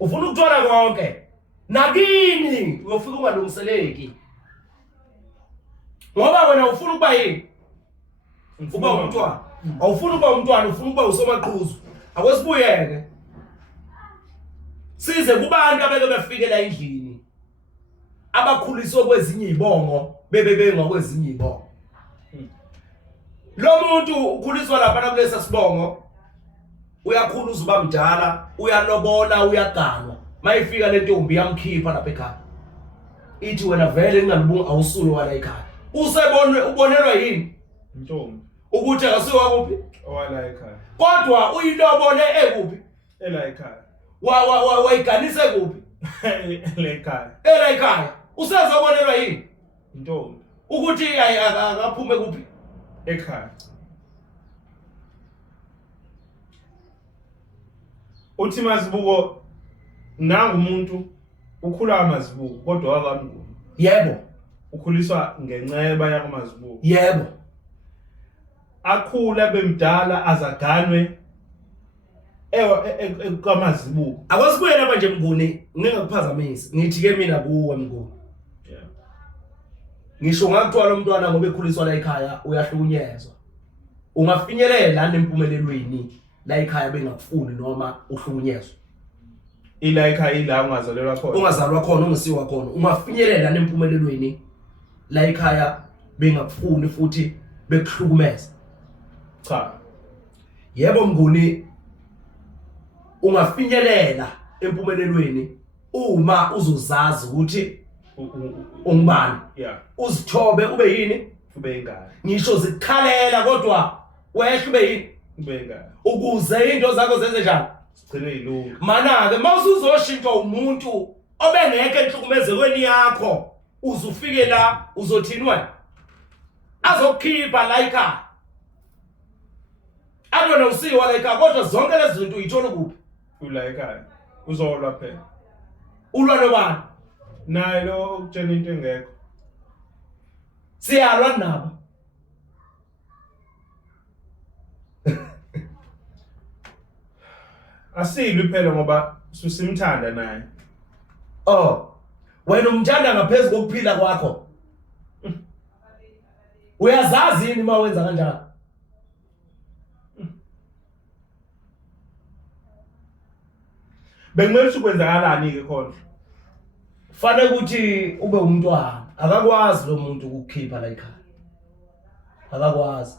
Ufuna ukuthola konke. Nakini uyofika ungalungiseleki. Ngoba wena ufuna ukuba yini? Uba umntwana. Awufuna ukuba umntwana, ufuna ukuba usomaqhuzu. Akwesibuyeke. Size kubantu abeke befikela endlini. Abakhuliswe kwezinye izibongo bebe ngakwezinye izibongo. Lo muntu ukhuliswa lapha kulesa sibongo uyakhuluza uba mdala, uyalobona, uyaganwa. Mayifika le ntombi yamkhipha lapha ekhaya. Ithi wena vele ngingalubunga awusuyo wala ekhaya. Ubonelwa yini? Ntombi. Ukuthi akasuka kuphi? Owala ekhaya. Kodwa uyilobone ekuphi? Ela ekhaya. Wayiganise kuphi? Ekhaya. Ela ekhaya. Usezobonelwa yini? Ntombi. Ukuthi akaphume kuphi? Ekhaya. Uthi Mazibuko nanga umuntu ukhula amazibuko kodwa wakamnguni. Yebo. Ukhuliswa ngenceba yakwaMazibuko. Yebo. Akhula bemdala azaganwe kwamazibuko. Akwasibuye lapha nje mnguni ngingakuphazamisi. Ngithi ke mina kuwe mnguni. Yeah. Ngisho ngakuthola umntwana ngoba ekhuliswa la ekhaya uyahlukunyezwa. Ungafinyelela nempumelelweni la ekhaya bengakufuni noma uhlukunyezwa. Ila ekhaya ila ungazalelwa khona. Ungazalwa khona ungisiwa khona. Ungafinyelela nempumelelweni la ekhaya bengakufuni futhi bekuhlukumeza. Cha. Yebo mnguni ungafinyelela empumelelweni uma uzozazi ukuthi ungubani. Yeah. Uzithobe ube yini? Ube ingane. Ngisho zikhalela kodwa wehle ube yini? Ubeka. Ukuze into zakho zenze njani? Sigcine ilunga. Mana ke mawusuzoshintshwa umuntu obengeke enhlukumezekweni yakho uzufike la uzothini wena? Azokhipha la ekhaya. Abona usiwa la ekhaya kodwa zonke lezi zinto uyithola kuphi? Ula ekhaya. Uzolwa phela. Ulwa nobani? Naye lo ukutshela into engekho. Siyalwa nabo. Asilwi phela ngoba susimthanda naye. Oh. Wena umthanda ngaphezulu kokuphila kwakho. Uyazazi yini mawenza kanjalo? Bekumele ukwenzakalani ke khona? Fanele ukuthi ube umntwana. Akakwazi lo muntu ukukhipha la ekhaya. Akakwazi.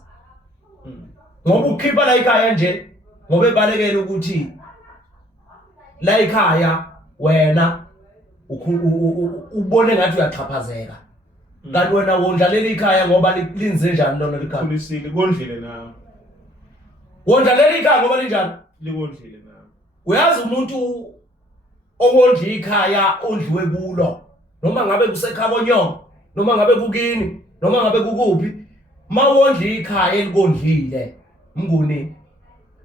Ngoba ukukhipha la ekhaya nje ngoba ebalekele ukuthi la ekhaya wena ubone ngathi uyaxhaphazeka. Kanti wena wondlalela ikhaya ngoba linze njani lona likhaya? Kulisile kondlile nawe. Wondlalela ikhaya ngoba linjani? Likondlile nawe. Uyazi umuntu owondla ikhaya ondliwe kulo noma ngabe kusekhaya Konyoko noma ngabe kukini noma ngabe kukuphi mawondla ikhaya elikondlile mnguni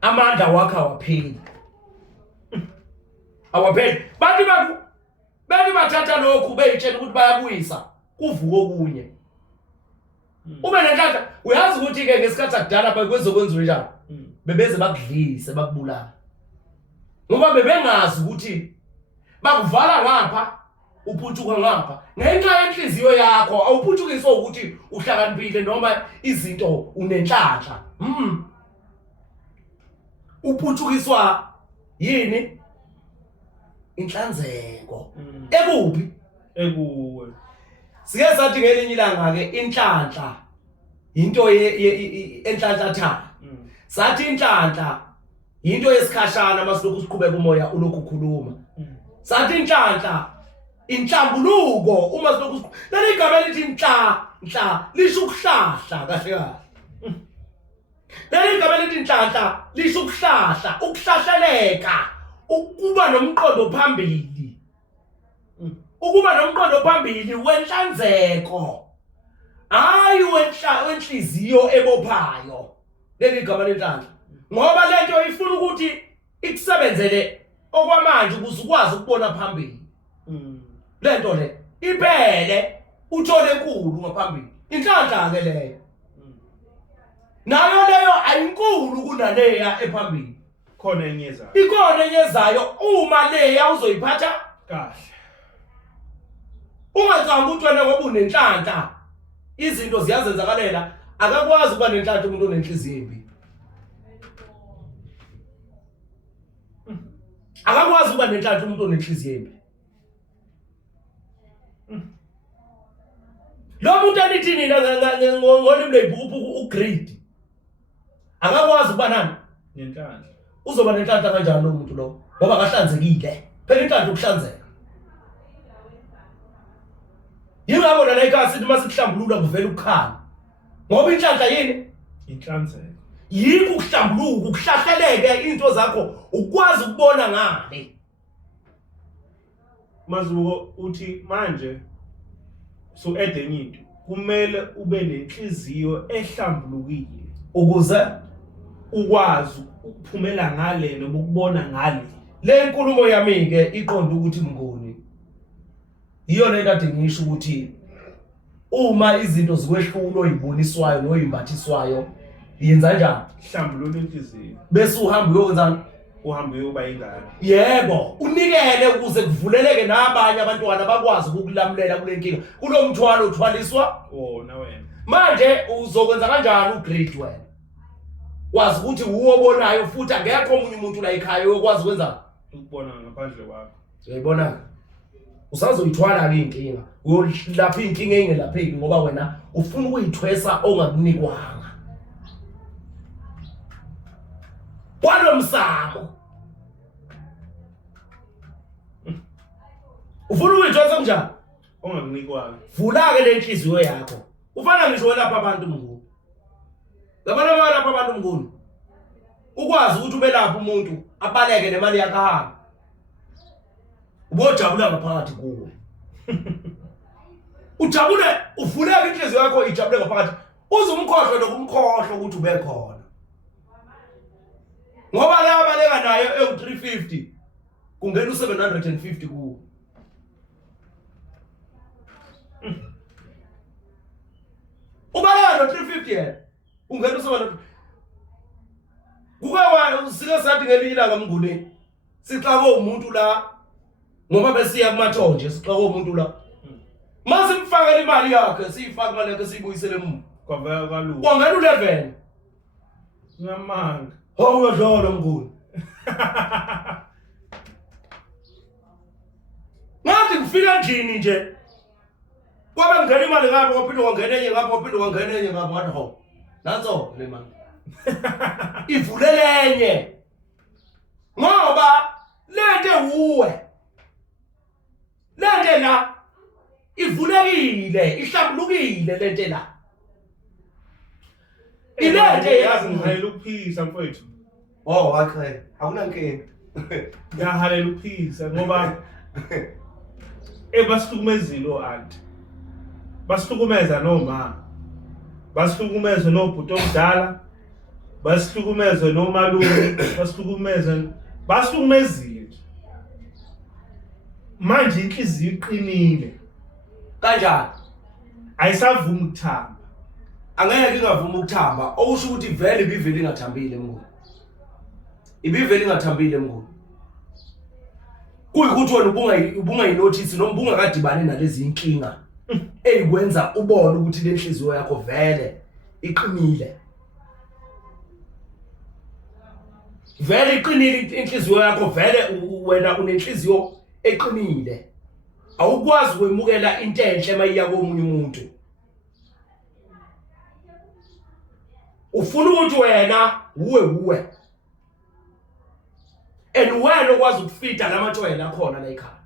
amandla wakhe awapheli. Awapheli. Bathi bathatha lokhu beyitshela ukuthi bayakuyisa kuvuka okunye. Ube nenhlanhla uyazi ukuthi ke ngesikhathi akudala bekuzokwenziwa njani? Bebeze bakudlise bakubulala. Ngoba bebengazi ukuthi bakuvala ngapha uphuthuka ngapha ngenxa yenhliziyo yakho awuphutshukiswa ukuthi uhlakaniphile noma izinto unenhlanhla. Uphutshukiswa yini? Inhlanzeko. Ekuphi? Ekuwe. Sike sathi ngelinye ilanga ke inhlanhla into enhlanhlatha. Sathi inhlanhla into yesikhashana masilokhu siqhubeka umoya ulokhu ukhuluma. Sathi inhlanhla inhlambuluko uma silokhu leli igama lithi inhlanhla lisho ukuhlahla kahle kahle. Leli igama lithi inhlanhla lisho ukuhlahla, ukuhlahleleka, ukuba nomqondo phambili. Ukuba nomqondo phambili wenhlanzeko. Hayi wenhliziyo ebophayo. Leli igama lenhlanhla. Ngoba lento ifuna ukuthi ikusebenzele okwamanje ukuze ukwazi ukubona phambili. Lento le iphele uthole enkulu ngaphambili. Inhlanhla ke leyo. Nayo leyo ayinkulu kunaleya ephambili. Khona enyezayo. Ikhona enyezayo uma leya uzoyiphatha kahle. Ungacanga ukuthi wena ngoba unenhlanhla izinto ziyazenzakalela akakwazi ukuba nenhlanhla umuntu onenhliziyo embi. Akakwazi ukuba nenhlanhla umuntu onenhliziyo embi. Lo muntu anithi nina ngolimi lwebhuku ugrade. Akakwazi ukuba nani? Nenhlanhla. Uzoba nenhlanhla kanjani lo muntu lo? Ngoba akahlanzekile. Phela inhlanhla ukuhlanzeka. Yingakho la ekhaya sithi masikuhlambulula kuvela ukukhala. Ngoba inhlanhla yini? Inhlanzeko. Yikho ukuhlambuluka, ukuhlahleleke into zakho ukwazi ukubona ngale. Mazuko uthi manje so edenye into kumele ube nenhliziyo ehlambulukile ukuze ukwazi ukuphumela ngale noma ukubona ngale. Le nkulumo yami ke iqonda ukuthi mngoni iyona ekade ngisho ukuthi uma izinto zikwehlulo oyiboniswayo noyimbathiswayo yenza njani? Hlambulula inhliziyo bese uhamba uyokwenza uhambe uyoba ingane. Yebo, unikele ukuze kuvuleleke nabanye abantwana bakwazi ukulamulela kule nkinga. Kulo mthwalo uthwaliswa wona wena. Manje uzokwenza kanjani ugrade wena? Wazi ukuthi uwo obonayo futhi angekho omunye umuntu la ekhaya uyokwazi ukwenza ukubona ngaphandle kwakho. Uyayibona? Usazoyithwala ke inkinga. Uyolapha inkinga engelapheki ngoba wena ufuna ukuyithwesa ongakunikwanga. Umsamo. Ufuna ukuyithwesa kanjani? Ongakunikwayo. Vula ke le nhliziyo yakho. Ufana ngisho lapha abantu mnguni. Labana lapha abantu mnguni. ukwazi ukuthi ube lapho umuntu abaleke nemali yakhe ahamba ubojabula ngaphakathi kuwe ujabule uvuleka inhliziyo yakho ijabule ngaphakathi uzumkhohlwe nokumkhohlwa ukuthi ube khona ngoba la abaleka nayo e350 kungena u750 kuwe ubaleka no350 yena ungena u750 kuke wa sike sathi ngelinye ilanga mnguni sixako umuntu la ngoba besiya kumathonje sixako umuntu la mase mfakela imali yakhe siyifaka imali yakhe siyibuyisele emuva kwavela kalulu kwangena u11 ngamanga uyadlala mnguni ngathi kufika ndini nje kwabe ngena imali ngapha kwaphinde kwangena enye ngapha kwaphinde kwangena enye ngapha wathi ho nanso le mali ivulelenye ngoba lente uwe lente la ivulekile ihlambulukile lente la ilente yazi ngihalela ukuphisa mfowethu okay akunankinga ngiyahalela ukuphisa ngoba basihlukumezile o-anti basihlukumeza noma basihlukumeza nobhuti omdala basihlukumeza nomalume basihlukumezile nje manje inhliziyo iqinile kanjani ayisavumi ukuthamba angeke ingavuma ukuthamba okusho ukuthi vele ibivele ingathambile mnguni ibivele ingathambile mnguni kuyikuthi wena ubungayinotice noma ubungakadibane nalezi inkinga eyikwenza ubone ukuthi lenhliziyo yakho vele iqinile vele iqinile inhliziyo yakho vele wena unenhliziyo eqinile awukwazi ukwemukela into enhle mayiya komunye umuntu ufuna ukuthi wena uwe wena okwazi ukufida lamathwele akhona la ekhaya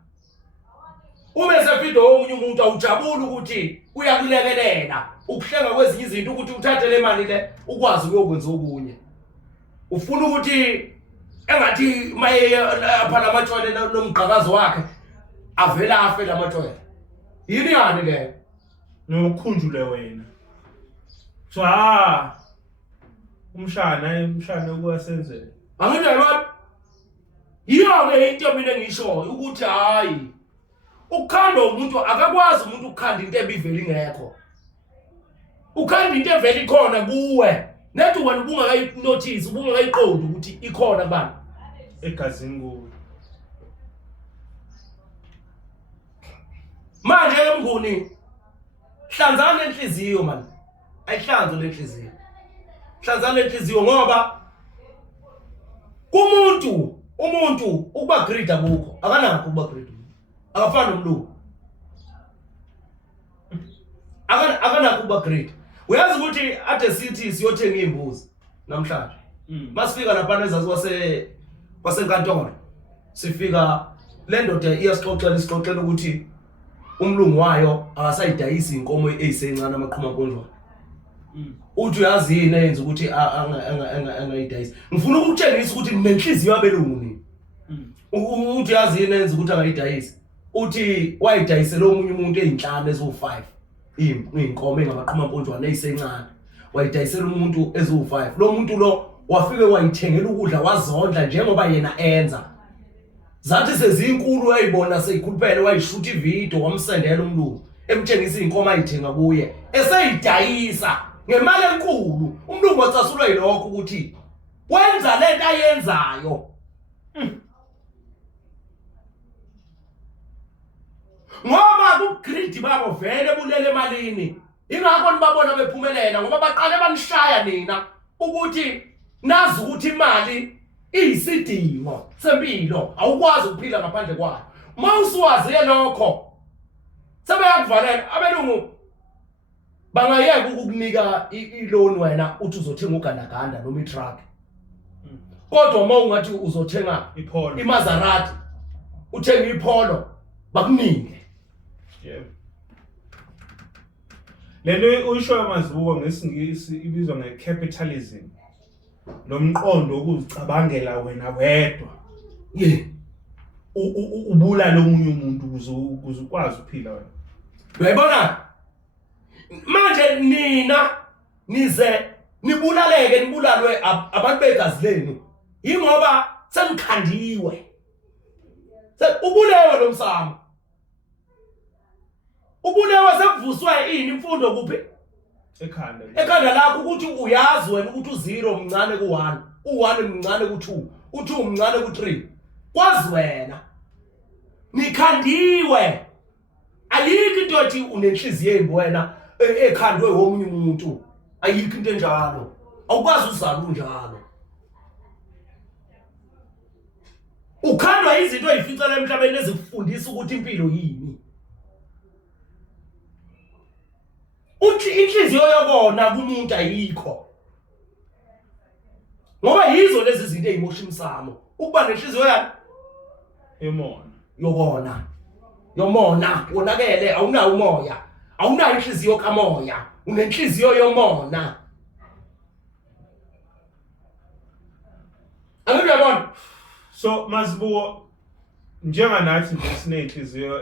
uma esefida omunye umuntu awujabuli ukuthi uyakulekelela ukuhlenga kwezinye izinto ukuthi uthathe le mali le ukwazi ukuyokwenza okunye ufuna ukuthi engathi maye lapha lamathwele nomgqakazo wakhe avela afe lamathwele yini yani le nokukhunjule wena so umshana ukuyasenzela angithi yabona yiyo-ke into mina engishoyo ukuthi hayi ukukhanda umuntu akakwazi umuntu ukukhanda into ebivele ingekho ukhanda into evele ikhona kuwe nethi wena ubungakayinotice ubungakayiqondi ukuthi ikhona kubani egazini kuwe manje ke mnguni hlanzana lenhliziyo man ayihlanze lenhliziyo hlanzana lenhliziyo ngoba umuntu ukuba great akukho akanakho ukuba great akafani nomlungu akanakho ukuba great uyazi ukuthi ade sithi siyothenga imbuzi namhlanje masifika lapha ezazi kwasenkantolo sifika le ndoda iyasixoxela ukuthi umlungu wayo akasayidayisi inkomo ezisencane amaqhuma konjwana uthi uyazi yini eyenza ukuthi angayidayisi ngifuna ukutshengisa ukuthi nenhliziyo yabelungu nini uthi uyazi yini eyenza ukuthi angayidayisi uthi wayidayisela omunye umuntu ezinhlanu ezo5 inkomo engamaqhuma konjwana ezisencane wayidayisela umuntu ezo5 lo muntu lo wafike wayithengela ukudla wazondla njengoba yena enza zathi sezinkulu ayibona seyikhuluphele wayishuta ivideo wamsendela umlungu emtshengisa inkomo ayithenga kuye eseyidayisa ngemali enkulu umlungu wacasulwa yilokho ukuthi wenza lento ayenzayo ngoba kubgridi babo vele bulele emalini ingakho nibabona bephumelela ngoba baqale banishaya nina ukuthi nazi ukuthi imali iyisidingo sempilo awukwazi ukuphila ngaphandle kwayo mawusiwazi lokho sebeyakuvalela abelungu bangayeka ukukunika iloan wena uthi uzothenga ugandaganda noma itruck kodwa mawungathi uzothenga iMaserati uthenga iPolo bakunike yebo lento uyisho amazibuko ngesingisi ibizwa ngecapitalism nomqondo ukuzicabangela wena wedwa ye ubulala omunye umuntu ukuze ukwazi ukuphila wena. uyayibona manje nina nize nibulaleke nibulalwe abantu begazi lenu ingoba senikhandiwe ubulewe lo Umsamo ubulewe sekuvuswe ini imfundo kuphi ekhanda lakho ukuthi uyazi wena ukuthi u0 mncane ku1 u1 mncane ku2 u2 mncane ku3 kwazi wena nikhandiwe ayikho into ethi unenhliziyo embi wena ekhandwe womunye umuntu ayikho into enjalo awukwazi uzala unjalo ukhandwa izinto ezificela emhlabeni ezikufundisa ukuthi impilo yini uthi inhliziyo yokona kumuntu ayikho ngoba yizo lezi zinto ezimosha Umsamo ukuba nenhliziyo yomona wonakele awunawo umoya awunayo inhliziyo kamoya unenhliziyo yomona angiyabona. So Mazibuko njenganathi nje sinenhliziyo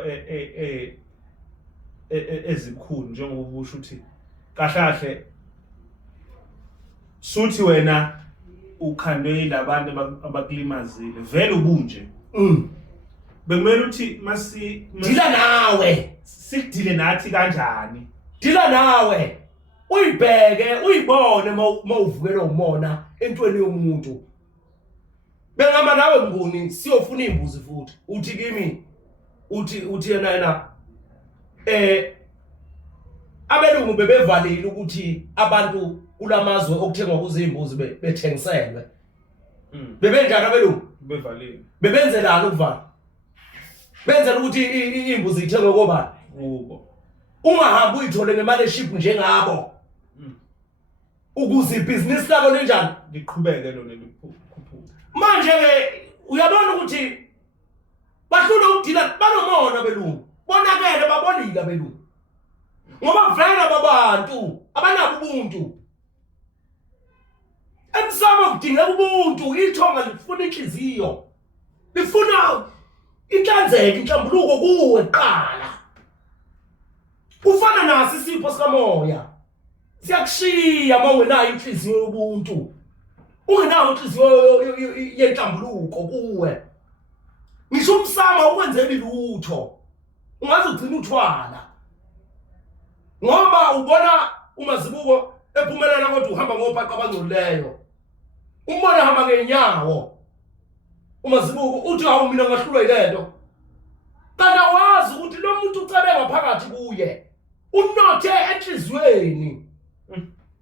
ezikhulu njengoba usho ukuthi kahle suthi wena ukhandwe ilabantu abakulimazile vele ubunje bekumele uthi dila nawe sikudile nathi kanjani dila nawe uyibheke uyibone mawuvukela umona entweni yomuntu bengama nawe nguni siyofuna imbuzi futhi uthi kimi uthi yena abelungu bebevalile ukuthi abantu kulamazwe okuthengwa kuzimbuzi bethengiselwe bebenjani abelungu bevalile bebenzelana ukuvala benzela ukuthi imbuzi ithengwe kobani kubo ungahambi uyithole ngemali eship njengabo ukuze ibhizinisi labo lenjani liqhubeke lona likhuphuka manje ke uyabona ukuthi bahlula ukudila banomona belungu bonakele babolika belungu ngoba vele ababantu abanabo ubuntu Umsamo kudinga ubuntu ithonga lifuna inhliziyo lifuna inhlanzeko inhlambuluko kuwe qala ufana nasi isipho sikamoya siyakushiya mawunayo inhliziyo yobuntu ungenayo inhliziyo yenhlambuluko kuwe ngisho Umsamo ukwenzeli lutho ungaze ugcina uthwala ngoba ubona uMazibuko ephumelela kodwa uhamba ngophaqa abangcolileyo umbona hamba ngenyawo uMazibuko uthi hawu mina ngahlulwa yilento kanti wazi ukuthi lo muntu ucabe ngaphakathi kuye unothe enhlizweni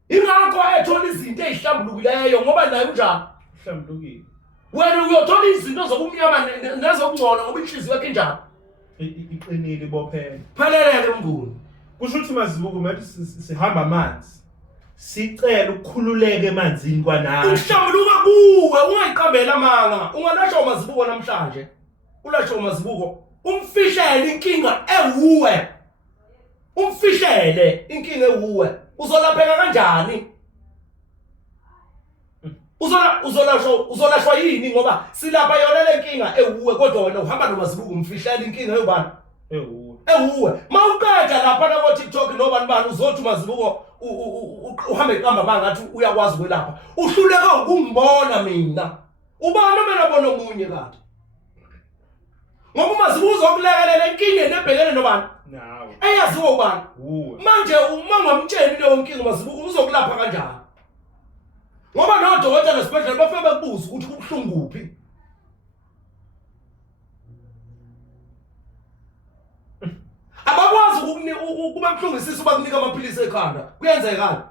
ingakho ethola izinto ezihlambulukileyo ngoba naye unjani hlambulukile wena uyothola izinto zobumnyama nezokungcola ngoba inhliziyo yakhe njani iqinile ibophele pheleleke mnguni kusho ukuthi Mazibuko manje sihamba amanzi sicela ukukhululeka emanzini kwanathi uhlambuluka kuwe ungayiqambela amanga ungalashwa uMazibuko namhlanje ulashwa uMazibuko umfihlele inkinga ewuwe umfihlele inkinga ewuwe uzolapheka kanjani uzolashwa yini ngoba silapha yona lenkinga ewuwe kodwa wena uhamba noMazibuko umfihlele inkinga eyobani ewuwe mawuqeda lapha na TikTok nobani uzothi uMazibuko uhambe iqamba mangathi uyakwazi kwelapha uhluleka ukungibona mina ubani mina bona omunye kanti ngoba uMazibuko uzokulekelela inkinga nebhekene nobani nawe eyaziwa ubani manje uma ngamtsheni leyo nkinga uMazibuko uzokulapha kanjani ngoba nodokotela nesibhedlela bafike bekubuza ukuthi kubuhlungu kuphi abakwazi ukuba mhlungisisa ubakunika amaphilisi ekhanda kuyenzekani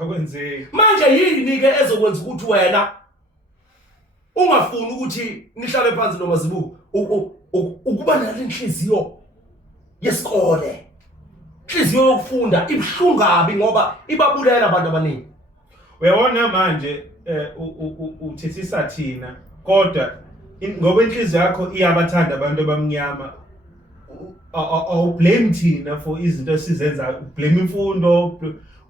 akwenzeki manje yini ke ezokwenza ukuthi wena ungafuni ukuthi nihlale phansi noMazibuko ukuba nalenhliziyo yesikole inhliziyo yokufunda ibhlungabi ngoba ibabulela abantu abaningi uyabona manje uthethisa thina kodwa ngoba inhliziyo yakho iyabathanda abantu abamnyama awublame thina for izinto esizenza, blame imfundo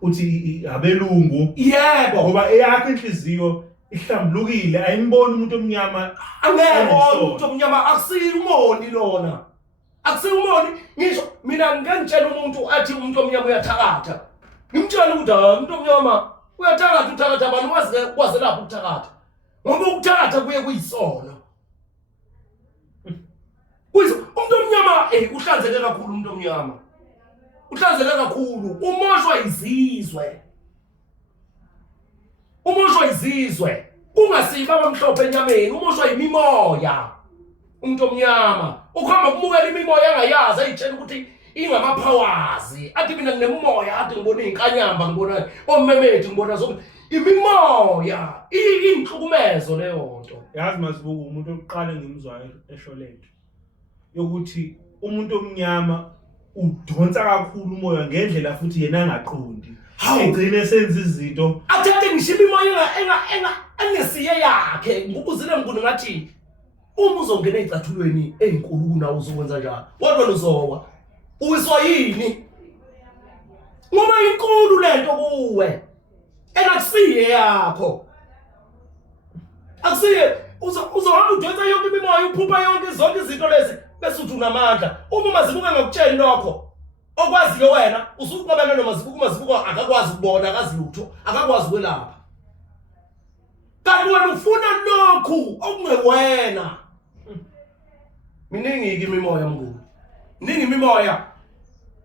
uthi abelungu. Yebo, ngoba eyakho inhliziyo ihlambulukile, ayimboni umuntu omnyama. angeke umuntu omnyama akusiyo umoni lona. Akusiyo umoni. Ngisho mina ngangitshela umuntu athi umuntu omnyama uyathakatha. Ngimtshela ukuthi umuntu omnyama uyathakatha, uthakatha abantu wazi lapho ukuthakatha. Ngoba ukuthakatha kuye kuyisono. Umuntu omnyama uhlanzeke kakhulu umuntu omnyama. Uhlanzeke kakhulu, umoshwa izizwe. Umoshwa izizwe. Kungasiba abamhlophe enyameni, umoshwa imimoya. Umuntu omnyama ukhamba kumukela imimoya angayazi, ayitshela ukuthi ingamaphawazi. Athi mina nginemoya, athi ngibona izinkanyamba, ngibona omemethi, ngibona zonke imimoya. Inhlukumezo leyo nto. Yazi Masibuku, umuntu oqala ngimzwayo esholento yokuthi umuntu omnyama udonsa kakhulu umoya ngendlela futhi yena angaqondi. Egcine senza izinto athathe ngisho imimoya engesiye yakhe. Ngikuzile mnguni ngathi uma uzongena ezicathulweni ezinkulu kunawo uzokwenza njalo. Kodwa luzowa uwiswa yini? Ngoba inkulu lento kuwe engakusiye yakho. Akusiye uzohamba udonsa yonke imimoya, uphupha yonke zonke izinto lezi bese uthi unamandla. Uma Mazibuko engakutsheli lokho okwaziyo wena usuqabana noMazibuko, uMazibuko akakwazi ukubona, akazi lutho, akakwazi ukwelapha. Kanti wena ufuna lokhu okungewena. Miningi imimoya mnguni. Miningi imimoya.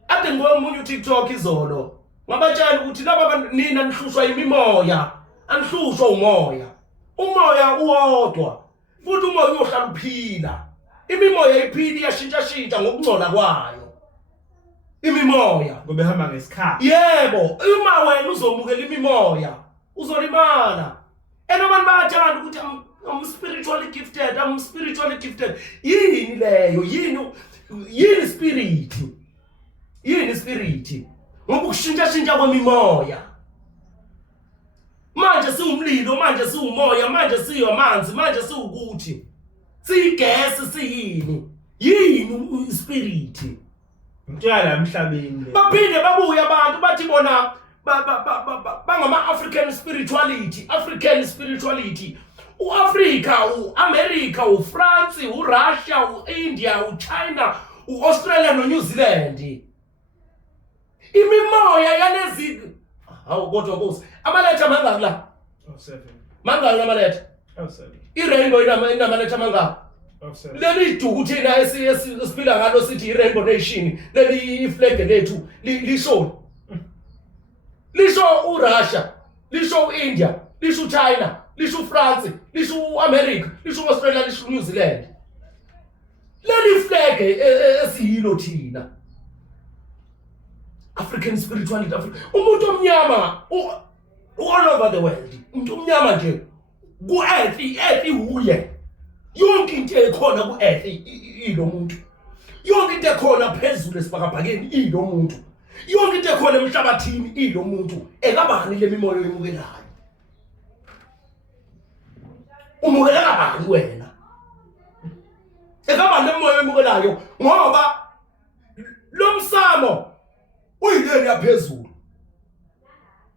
Ade ngomunye uTikTok izolo ngabatshela ukuthi laba nina nihlushwa imimoya, anihlushwa umoya. Umoya uwodwa. Futhi umoya uyohlala uphila. Imimoya iphili iyashintsha ngokungcola kwayo. Imimoya ngoba ehamba ngesikhathi. Yebo, uma wena uzomukela imimoya uzolimala. Abantu bayathanda ukuthi I'm spiritually gifted, I'm spiritually gifted. Yini leyo? Yini spirit? Yini spirit? Ngoba ukushintsha kwemimoya. Manje siwumlilo, manje siwumoya, manje siyamanzi, manje siwukuthi. Siyigesi siyini? Yini spirit? Mtshela emhlabeni le. Baphinde babuye abantu bathi bona bangama African spirituality, African spirituality. U-Africa, u-America, u-France, u-Russia, u-India, u-China, u-Australia no-New Zealand. Imimoya yalezi hawu kodwa Nkosi, amaletha mangaki la? 7. Mangaki amaletha? 7. I-rainbow inamaletha mangaki? 7. Leli iduku thina esiphila ngalo sithi i-Rainbow Nation, leli iflag lethu lisho uRussia, lisho uIndia, lisho uChina, lisho uFrance, lisho uAmerica, lisho uAustralia, lisho uNew Zealand. Leli flag esiyilo thina. African spirituality, umuntu omnyama all over the world. Umuntu omnyama nje ku-earth uye. Yonke into ekhona ku-earth ilo muntu. Yonke into ekhona phezulu esibhakabhakeni ilo muntu. Yonke into ekhona emhlabathini ilo muntu. Ekabani le mimoya oyimukelayo? Umukela kabani wena? Ekabani le mimoya oyimukelayo? Ngoba lo Umsamo uyileli yaphezulu.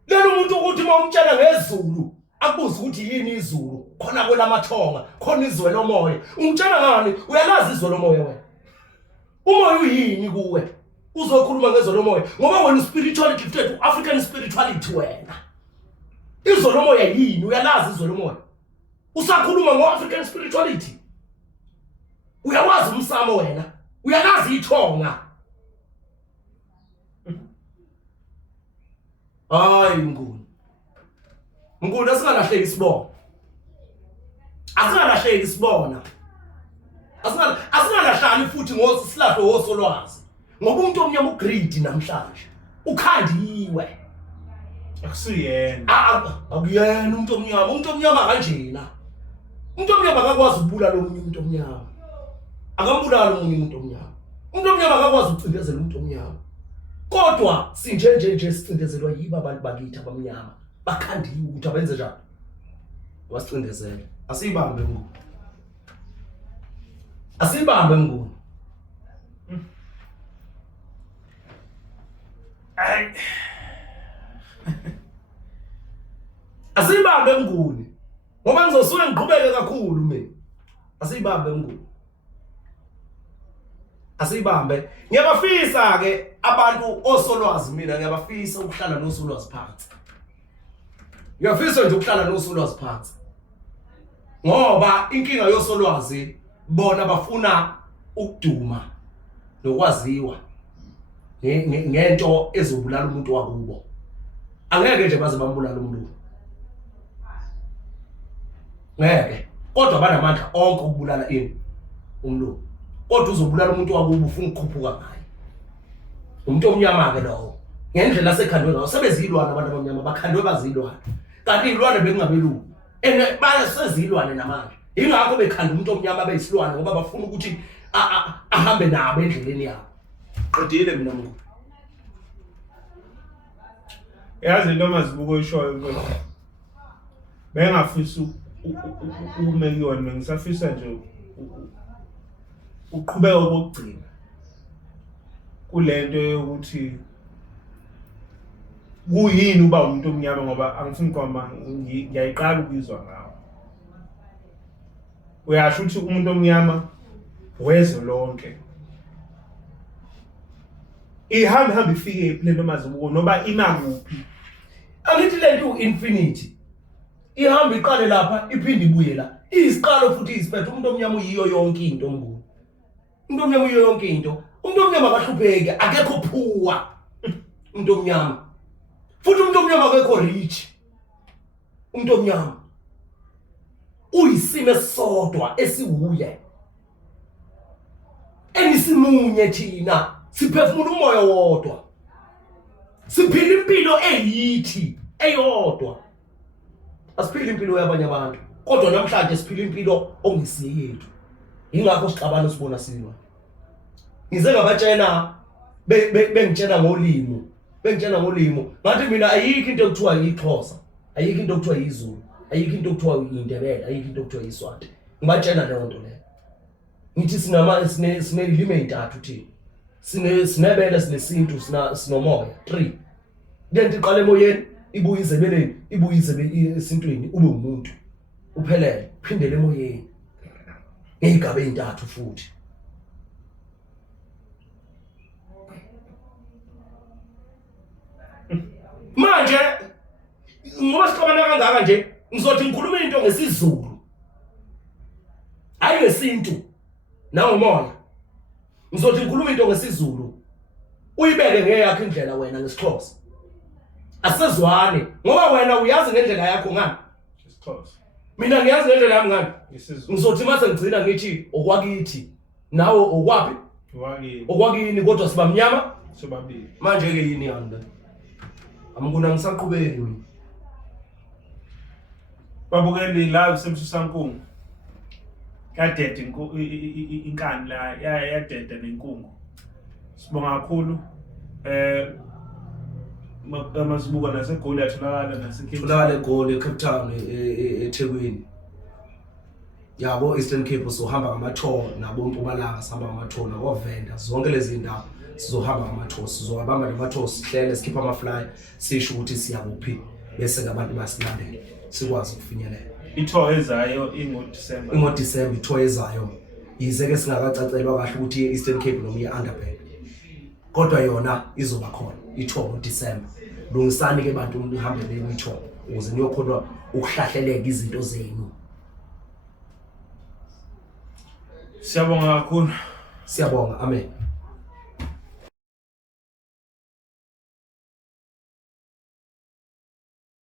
Lelo muntu ukuthi mawumtshela ngezulu akubuza ukuthi yini izulu, khona kwelamathonga, khona izwe lomoya. Umtshela ngani? Uyalazi izwe lomoya wena? Umoya uyini kuwe? Uzokhuluma ngezwe lomoya ngoba wena spiritual gifted, African spirituality wena. Izwe lomoya yini? Uyalazi izwe lomoya? Usakhuluma ngo-African spirituality. Uyawazi Umsamo wena? Uyalazi ithonga? Hayi Nguni. Nguni asingalahleki sibona. Asingalahleki sibona. Asingalahlani futhi ngosihlahlo wosolwazi. Ngoba umuntu omnyama ugreed namhlanje. Ukhandiwe. Akusiyena. Akuyena umuntu omnyama. Umuntu omnyama kanjena. Umuntu omnyama akakwazi ukubulala omunye umuntu omnyama. Akambulala omunye umuntu omnyama. Umuntu omnyama akakwazi ukucindezela umuntu omnyama. Kodwa sinjenje sicindezelwa yibo abantu bakithi abamnyama. Bakhandiwe ukuthi abenze njani. Wasicindezela. Asibambe Nguni. Asibambe Nguni. Hayi. Asibambe Mnguni. Ngoba ngizosuke ngiqhubeke kakhulu mina. Asibambe Mnguni. Asibambe. Ngiyabafisa ke abantu osolwazi mina ngiyabafisa ukuhlala nosolwazi phansi. Ngiyafisa nje ukuhlala nosolwazi phansi. Ngoba inkinga yosolwazi bona bafuna ukuduma nokwaziwa ngento ezobulala umuntu wakubo. Angeke nje baze bambulala umuntu. Ngeke. Kodwa banamandla onke ukubulala ini umuntu. Kodwa uzobulala umuntu wakubo ufuna ukukhuphuka ngaye. Umuntu omnyama ke lowo. Ngendlela sekhandwe ngayo sebezilwana abantu abamnyama bakhandwe bazilwana. Kanti izilwane bekungabelungu. Bayasezilwane namanje. Ingakho bekhanda umuntu omnyama beyisilwane ngoba bafuna ukuthi ahambe nabo endleleni yabo. Qedile mina Mnguni. Yazi into mazibuko ishoyo mfethu. Bengafisa ukumekiwa ngisafisa nje uqhubeka ukugcina kulento yokuthi kuyini uba umuntu omnyama ngoba angifuni kwama ngiyayiqala ukuzwa ngawo. Uyasho ukuthi umuntu omnyama wezwe lonke. Ihamba ifike lento mazibuko noba imakuphi. Angithi lento infinity. Ihamba iqale lapha iphinde ibuye la. Isiqalo futhi isiphethe umuntu omnyama uyiyo yonke into Mnguni. Umuntu omnyama uyiyo yonke into. Umuntu omnyama akahlupheki, akekho phuwa. Umuntu omnyama. Futhi umuntu omnyama akekho rich. Umuntu omnyama uyisimo esodwa esiwuye. Enisimunye thina siphefumula umoya wodwa. Siphila impilo eyithi eyodwa. Asiphila impilo yabanye abantu. Kodwa namhlanje siphila impilo ongisiye yethu. Ingakho sixabana sibona silwa. Ngize ngabatshena bengitshena ngolimo. Bengitshena ngolimo. Ngathi mina ayikho into ekuthiwa yiXhosa. Ayikho into ekuthiwa yiZulu. Ayikho into ekuthiwa yiNdebele. Ayikho into ekuthiwa yiSwati. Ngibatshena leyo nto leyo. Ngithi sinelimi ezintathu thina. Sinebele sinesintu sinomoya 3. Lento iqala emoyeni ibuye izebeleni ibuye esintwini ube umuntu uphelele phindele emoyeni ngegaba ezintathu futhi. Manje ngoba sixabana kangaka nje ngizothi ngikhuluma into ngesiZulu hayi ngesintu nangomoya. Ngizothi ngikhuluma into ngesiZulu uyibeke ngeyakho indlela wena ngesiXhosa. Asezwane ngoba wena uyazi ngendlela yakho ngani isiXhosa. Mina ngiyazi ngendlela yami ngani isiZulu. Ngizothi mase ngigcina ngithi okwakithi nawe okwapi okwakini kodwa siba mnyama sobabili. Manje ke yini yani le amkuna ngisaqhubeki mina babukeli live semsusankungu kadede inkani la yadede nenkungu. Sibonga kakhulu masibuka nasegoli atholakala tholakala eGoli eCape Town eThekwini. Yabo Eastern Cape sohamba ngama-tour nabo Mpumalanga sihamba ngama-tour nakoVenda zonke lezi ndawo sizohamba ngama-tour sizobamba nama-tour sihlele sikhipha ama-fly sisho ukuthi siya kuphi bese abantu basilandela sikwazi ukufinyelela. Itour ezayo ingoDisemba. IngoDisemba itour ezayo yize ke singakacacelwa kahle ukuthi Eastern Cape noma iUnderberg. Kodwa yona izoba khona itour ngoDisemba. Lungisani ke bantu nihambe le-tour ukuze niyokhona ukuhlahleleka izinto zenu. Siyabonga kakhulu. Siyabonga, amen.